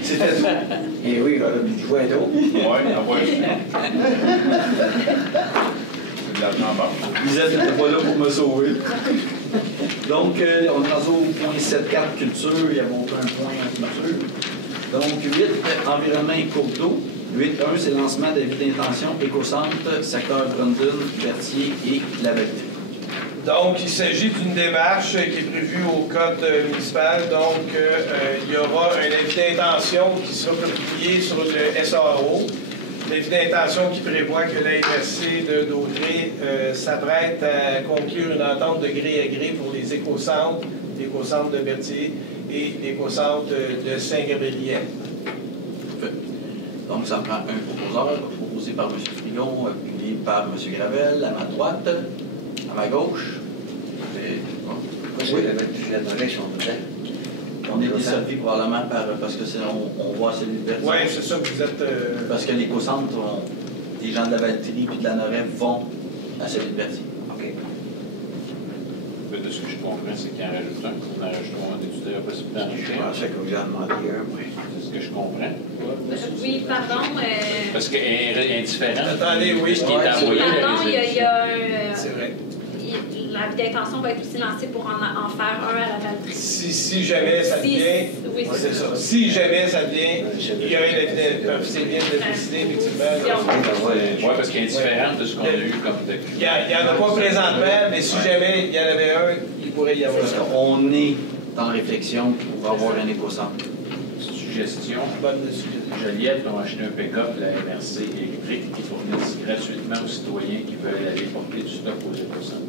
C'était tout. Et oui, on a du jouet d'eau. Oui, envoyez. C'est de l'argent en banque. Lisette n'était pas là pour me sauver. Donc, on est rendu au point 7.4 culture, il y a montré un point en culture. Donc, 8, environnement et cours d'eau. 8.1, c'est lancement d'avis d'intention, écocentre, secteur Brandon, Berthier et la Velletrie. Donc, il s'agit d'une démarche qui est prévue au code municipal. Donc, il y aura un avis d'intention qui sera publié sur le SAO. L'avis d'intention qui prévoit que la MRC de Daudraye s'apprête à conclure une entente de gré à gré pour les écocentres de Berthier et l'écocentre de Saint-Gabriel. Donc, ça prend un proposeur, proposé par M. Frigon, appuyé par M. Gravel, à ma droite, à ma gauche. On est desservi probablement parce que on voit celui de Berthier. Oui, c'est ça que vous êtes. Parce que l'écocentre, les gens de la Velletrie et de la Norève vont à celui de Berthier. OK. De ce que je comprends, c'est qu'il en rajoute un. On en rajoute un étudiant possible d'enrichir. Je pensais que vous en demandiez un, oui. C'est ce que je comprends. Oui, pardon. Parce qu'elle est indifférente. Attendez, oui. Ce qui est envoyé. Pardon, il y a un. C'est vrai. L'avis d'intention va être aussi lancé pour en faire un à la Velletrie. Si jamais ça devient. Oui, c'est ça. Si jamais ça devient, il y aurait l'avis d'intention. C'est bien de décider, effectivement. Oui, parce qu'elle est différente de ce qu'on a eu comme de. Il n'y en a pas présentement, mais si jamais il y en avait un, il pourrait y avoir un. On est en réflexion pour avoir un écocentre. Suggestion. Joliette va acheter un pick-up, la MRC électrique, qui fournisse gratuitement aux citoyens qui veulent aller porter du stock aux écocentres.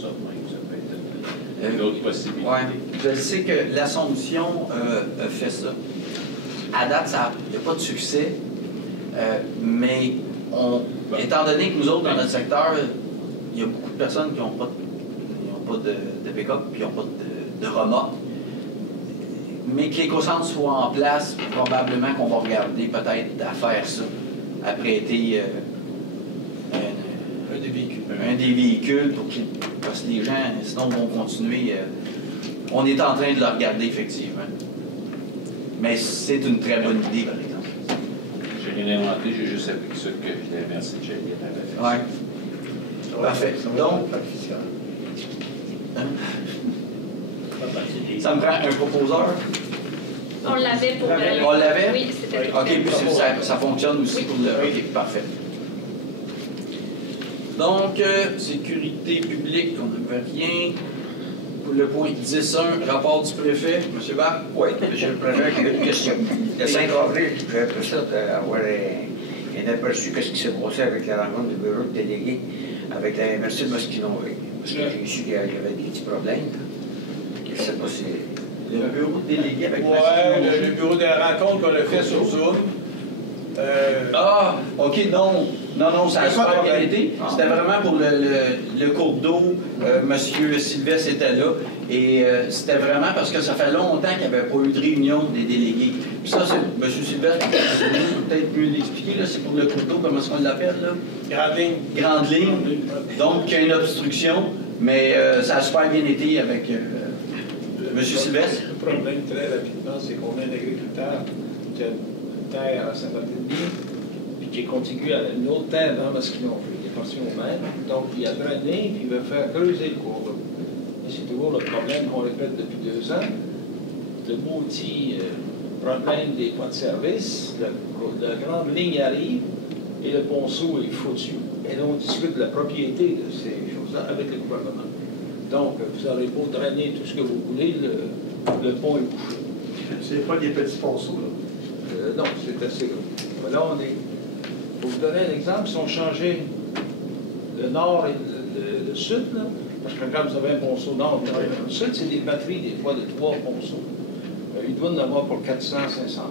Ça peut être d'autres possibilités. Oui, je sais que l'Assomption fait ça. À date, il n'y a pas de succès, mais étant donné que nous autres, dans notre secteur, il y a beaucoup de personnes qui n'ont pas de pick-up et qui n'ont pas de remorque. Mais que l'écocentre soit en place, probablement qu'on va regarder peut-être à faire ça, à prêter un des véhicules parce que les gens, sinon, vont continuer. On est en train de le regarder, effectivement. Mais c'est une très bonne idée, par exemple. J'ai rien inventé, j'ai juste appliqué ça que je l'ai remercié de Joliette avait fait. Oui. Parfait. Donc, ça me prend un proposeur. On l'avait pour On l'avait? Oui, c'était. OK, puis ça fonctionne aussi pour le. OK, parfait. Donc, sécurité publique, on n'avait rien. Pour le point 10.1, rapport du préfet, M. Bach. Oui, M. le préfet, j'ai une question. Le 5 avril, j'ai après ça d'avoir un aperçu de ce qui s'est passé avec la rencontre du bureau de délégués avec la MRC de Masquinonville. Parce que j'ai su qu'il y avait des petits problèmes. Je ne sais pas si. Le bureau de délégués avec le bureau de la rencontre qu'on a fait sur Zoom. Ah, OK, non. Non, ça a super bien été. C'était vraiment pour le cours d'eau. Monsieur Sylvestre était là. Et c'était vraiment parce que ça fait longtemps qu'il n'y avait pas eu de réunion des délégués. Puis ça, c'est M. Sylvestre, peut-être mieux l'expliquer. C'est pour le cours d'eau, comment est-ce qu'on l'appelle? Grande ligne. Donc, il y a une obstruction. Mais ça a super bien été avec M. Sylvestre. Le problème, très rapidement, c'est qu'on a un agriculteur qui a une terre à Saint-Barthélemy, puis qui est contigu à une autre terre dans Masquinon. Il est parti au même, donc il a drainé, puis il va faire creuser le cours. Et c'est toujours le problème qu'on répète depuis 2 ans. Le maudit problème des points de service, la grande ligne arrive, et le ponceau est foutu. Et là, on discute de la propriété de ces choses-là avec le gouvernement. Donc, vous aurez beau drainer tout ce que vous voulez, le pont est bouché. C'est pas des petits ponceaux, là? Non, c'est assez gros. Là, on est... Pour vous donner un exemple, si on changeait le nord et le sud, là, parce que quand vous avez un ponceau nord et le sud, c'est des batteries, des fois, de 3 ponceaux. Il doit en avoir pour 400-500 000.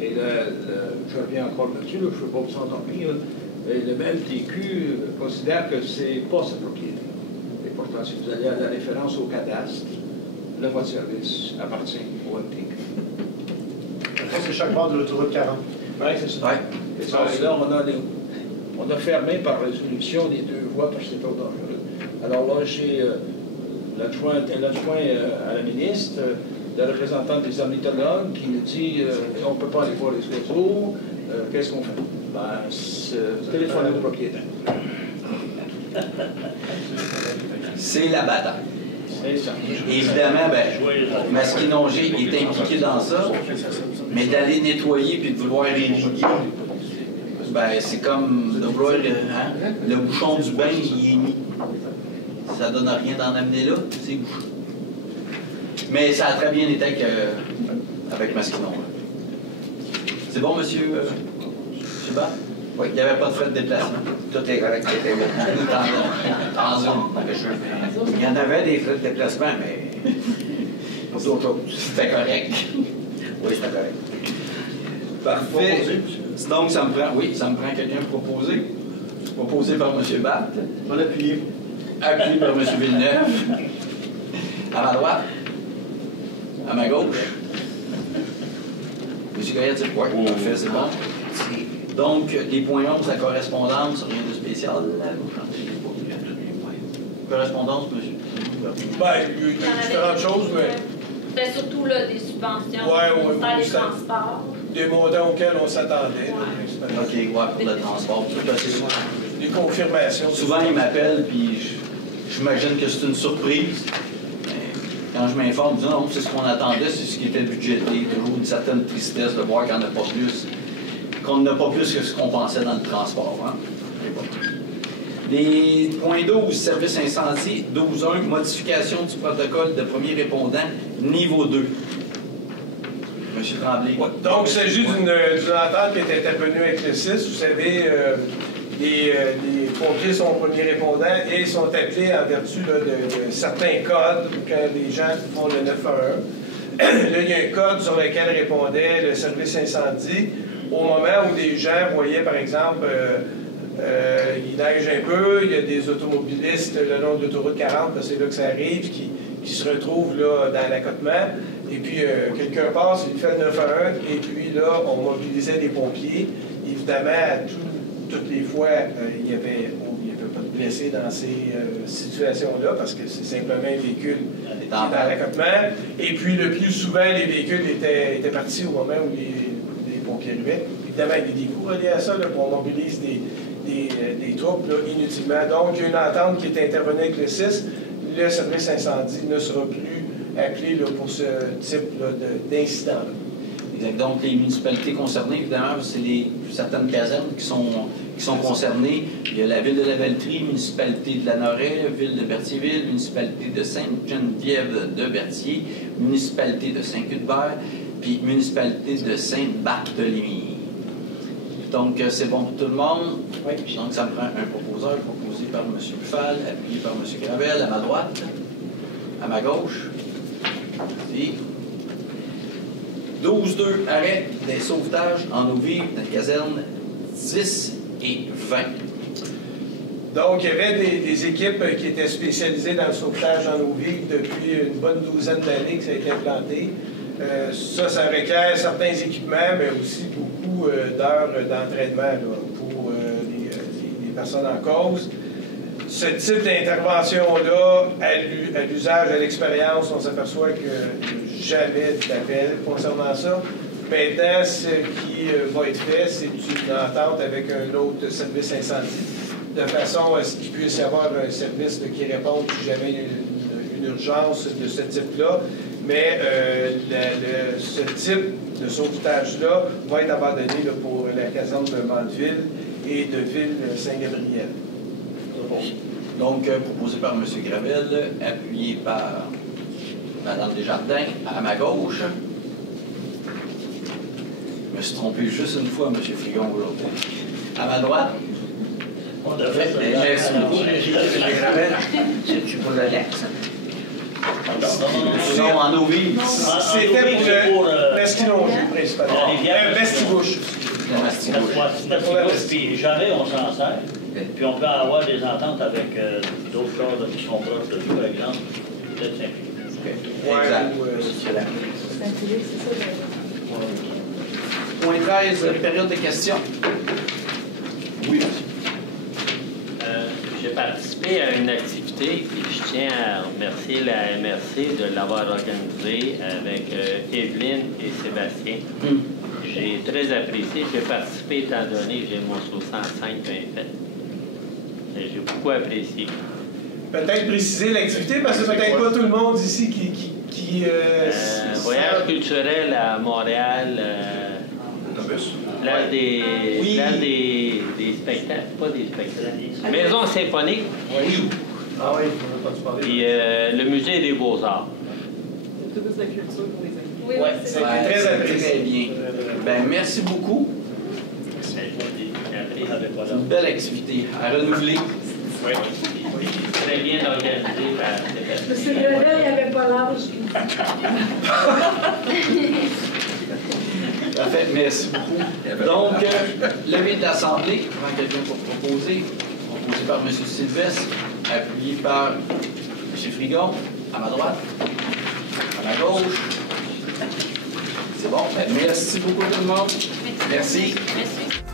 Et je reviens encore là-dessus, je ne veux pas vous endormir. Et le MTQ considère que ce n'est pas sa propriété. Et pourtant, si vous allez à la référence au cadastre, le voie de service appartient au MTQ. Ça, c'est chaque bord de l'autoroute 40. Oui, c'est ça. Ouais. Et ça, et là, on a fermé par résolution les 2 voies parce que c'est trop dangereux. Alors là, j'ai l'adjoint à la ministre, le représentant des ornithologues qui nous dit on ne peut pas aller voir les oiseaux, qu'est-ce qu'on fait? Ben, téléphoner au propriétaire. C'est la bataille. C'est ça. Évidemment, Masquinongé est impliqué dans ça, mais d'aller nettoyer puis de vouloir irriguer, c'est comme de vouloir le bouchon du bain, il est mis. Ça donne rien d'en amener là, c'est bouché. Mais ça a très bien été avec Masquinon. C'est bon, monsieur Bas? Oui, il n'y avait pas de frais de déplacement. Tout est correct, c'était bon. En Zoom. Il y en avait des frais de déplacement, mais pour d'autres choses. C'était correct. Oui, c'était correct. Parfait. Donc, ça me prend quelqu'un proposé. Proposé par M. Batt. On appuie. Appuyé par M. Villeneuve. À ma droite. À ma gauche. M. Gaillard, c'est quoi? Parfait, c'est bon. Donc, les points 11, la correspondance, rien de spécial. Correspondance, monsieur? Il y a différentes choses, mais... C'était surtout là, des subventions, oui, des transports. Des montants auxquels on s'attendait. OK, ouais, pour le transport. Des confirmations. Souvent, ils m'appellent, puis j'imagine que c'est une surprise. Quand je m'informe, je dis non, c'est ce qu'on attendait, c'est ce qui était budgété. Toujours une certaine tristesse de voir qu'il n'y en a pas plus, qu'on n'a pas plus que ce qu'on pensait dans le transport. Hein? Les points 12, service incendie, 12.1, modification du protocole de premier répondant, niveau 2. Monsieur Tremblay. Ouais, donc, il s'agit d'une entente qui est intervenue avec le 6. Vous savez, les pompiers sont premiers répondants et sont appelés en vertu de certains codes quand les gens font le 911. Là, il y a un code sur lequel répondait le service incendie au moment où des gens voyaient, par exemple, il neige un peu, il y a des automobilistes le long de l'autoroute 40, c'est là que ça arrive, qui se retrouvent là, dans l'accotement. Et puis, quelqu'un passe, il fait le 911, et puis là, on mobilisait des pompiers. Évidemment, toutes les fois, il n'y avait pas de blessés dans ces situations-là, parce que c'est simplement un véhicule qui est dans l'accotement. Et puis, le plus souvent, les véhicules étaient partis au moment où les pompiers arrivaient. Évidemment, il y a des coûts reliés à ça, là, on mobilise des troupes là, inutilement. Donc, il y a une entente qui est intervenue avec le 6. Le service incendie ne sera plus appelé là, pour ce type d'incident. Donc, les municipalités concernées, évidemment, c'est certaines casernes qui sont concernées. Il y a la ville de la Valtrie, municipalité de la Noret, ville de Berthierville, municipalité de Sainte-Geneviève de Berthier, municipalité de Saint-Cuthbert, puis municipalité de Saint-Barthélemy. Donc, c'est bon pour tout le monde. Oui. Donc, ça me prend un proposeur proposé par M. Buffal, appuyé par M. Gravel, à ma droite, à ma gauche. Ici. 12.2, arrêt des sauvetages en eau vive dans les casernes 10 et 20. Donc, il y avait des équipes qui étaient spécialisées dans le sauvetage en eau vive depuis une bonne douzaine d'années que ça a été implanté. Ça requiert certains équipements, mais aussi beaucoup d'heures d'entraînement pour les personnes en cause. ce type d'intervention-là, à l'usage, à l'expérience, on s'aperçoit que jamais d'appel concernant ça. Maintenant, ce qui va être fait, c'est une entente avec un autre service incendie, de façon à ce qu'il puisse y avoir un service qui réponde si jamais il y a une urgence de ce type-là. Mais ce type de sauvetage-là va être abandonné là, pour la caserne de Mandeville et de Ville-Saint-Gabriel. Donc, proposé par M. Gravel, appuyé par Mme Desjardins, à ma gauche. Je me suis trompé juste une fois, M. Frigon, aujourd'hui. À ma droite. Merci beaucoup, M. Gravel. C'est-tu pour l'Alex? Non, en eau vive. C'était pour le Mesquilonge, principalement. Mestibouche. Puis jamais on s'en sert. Puis on peut avoir des ententes avec d'autres choses qui sont proches de nous, par exemple. Peut-être Exact. Point 13, période de questions. Oui. J'ai participé à une activité et je tiens à remercier la MRC de l'avoir organisée avec Evelyne et Sébastien. J'ai très apprécié. J'ai participé étant donné que j'ai mon 65 bien fait. J'ai beaucoup apprécié. Peut-être préciser l'activité, parce que peut-être pas tout le monde ici qui voyage culturel à Montréal. Place des spectacles, pas des spectacles. Maison symphonique. Oui. Ah oui, on n'a pas parler. Puis le musée des Beaux-Arts. L'autobus de culture pour les amis. Oui, c'est très apprécié. Très bien. Ben, merci beaucoup. Une belle activité à renouveler. Oui. Très bien organisé par Monsieur Grevel, il n'avait pas l'âge. Parfait, merci beaucoup. Donc, levée de l'Assemblée, avant quelqu'un pour proposer, proposé par M. Sylvestre, appuyé par M. Frigon, à ma droite, à ma gauche. C'est bon, ben, merci beaucoup tout le monde. Merci. Merci.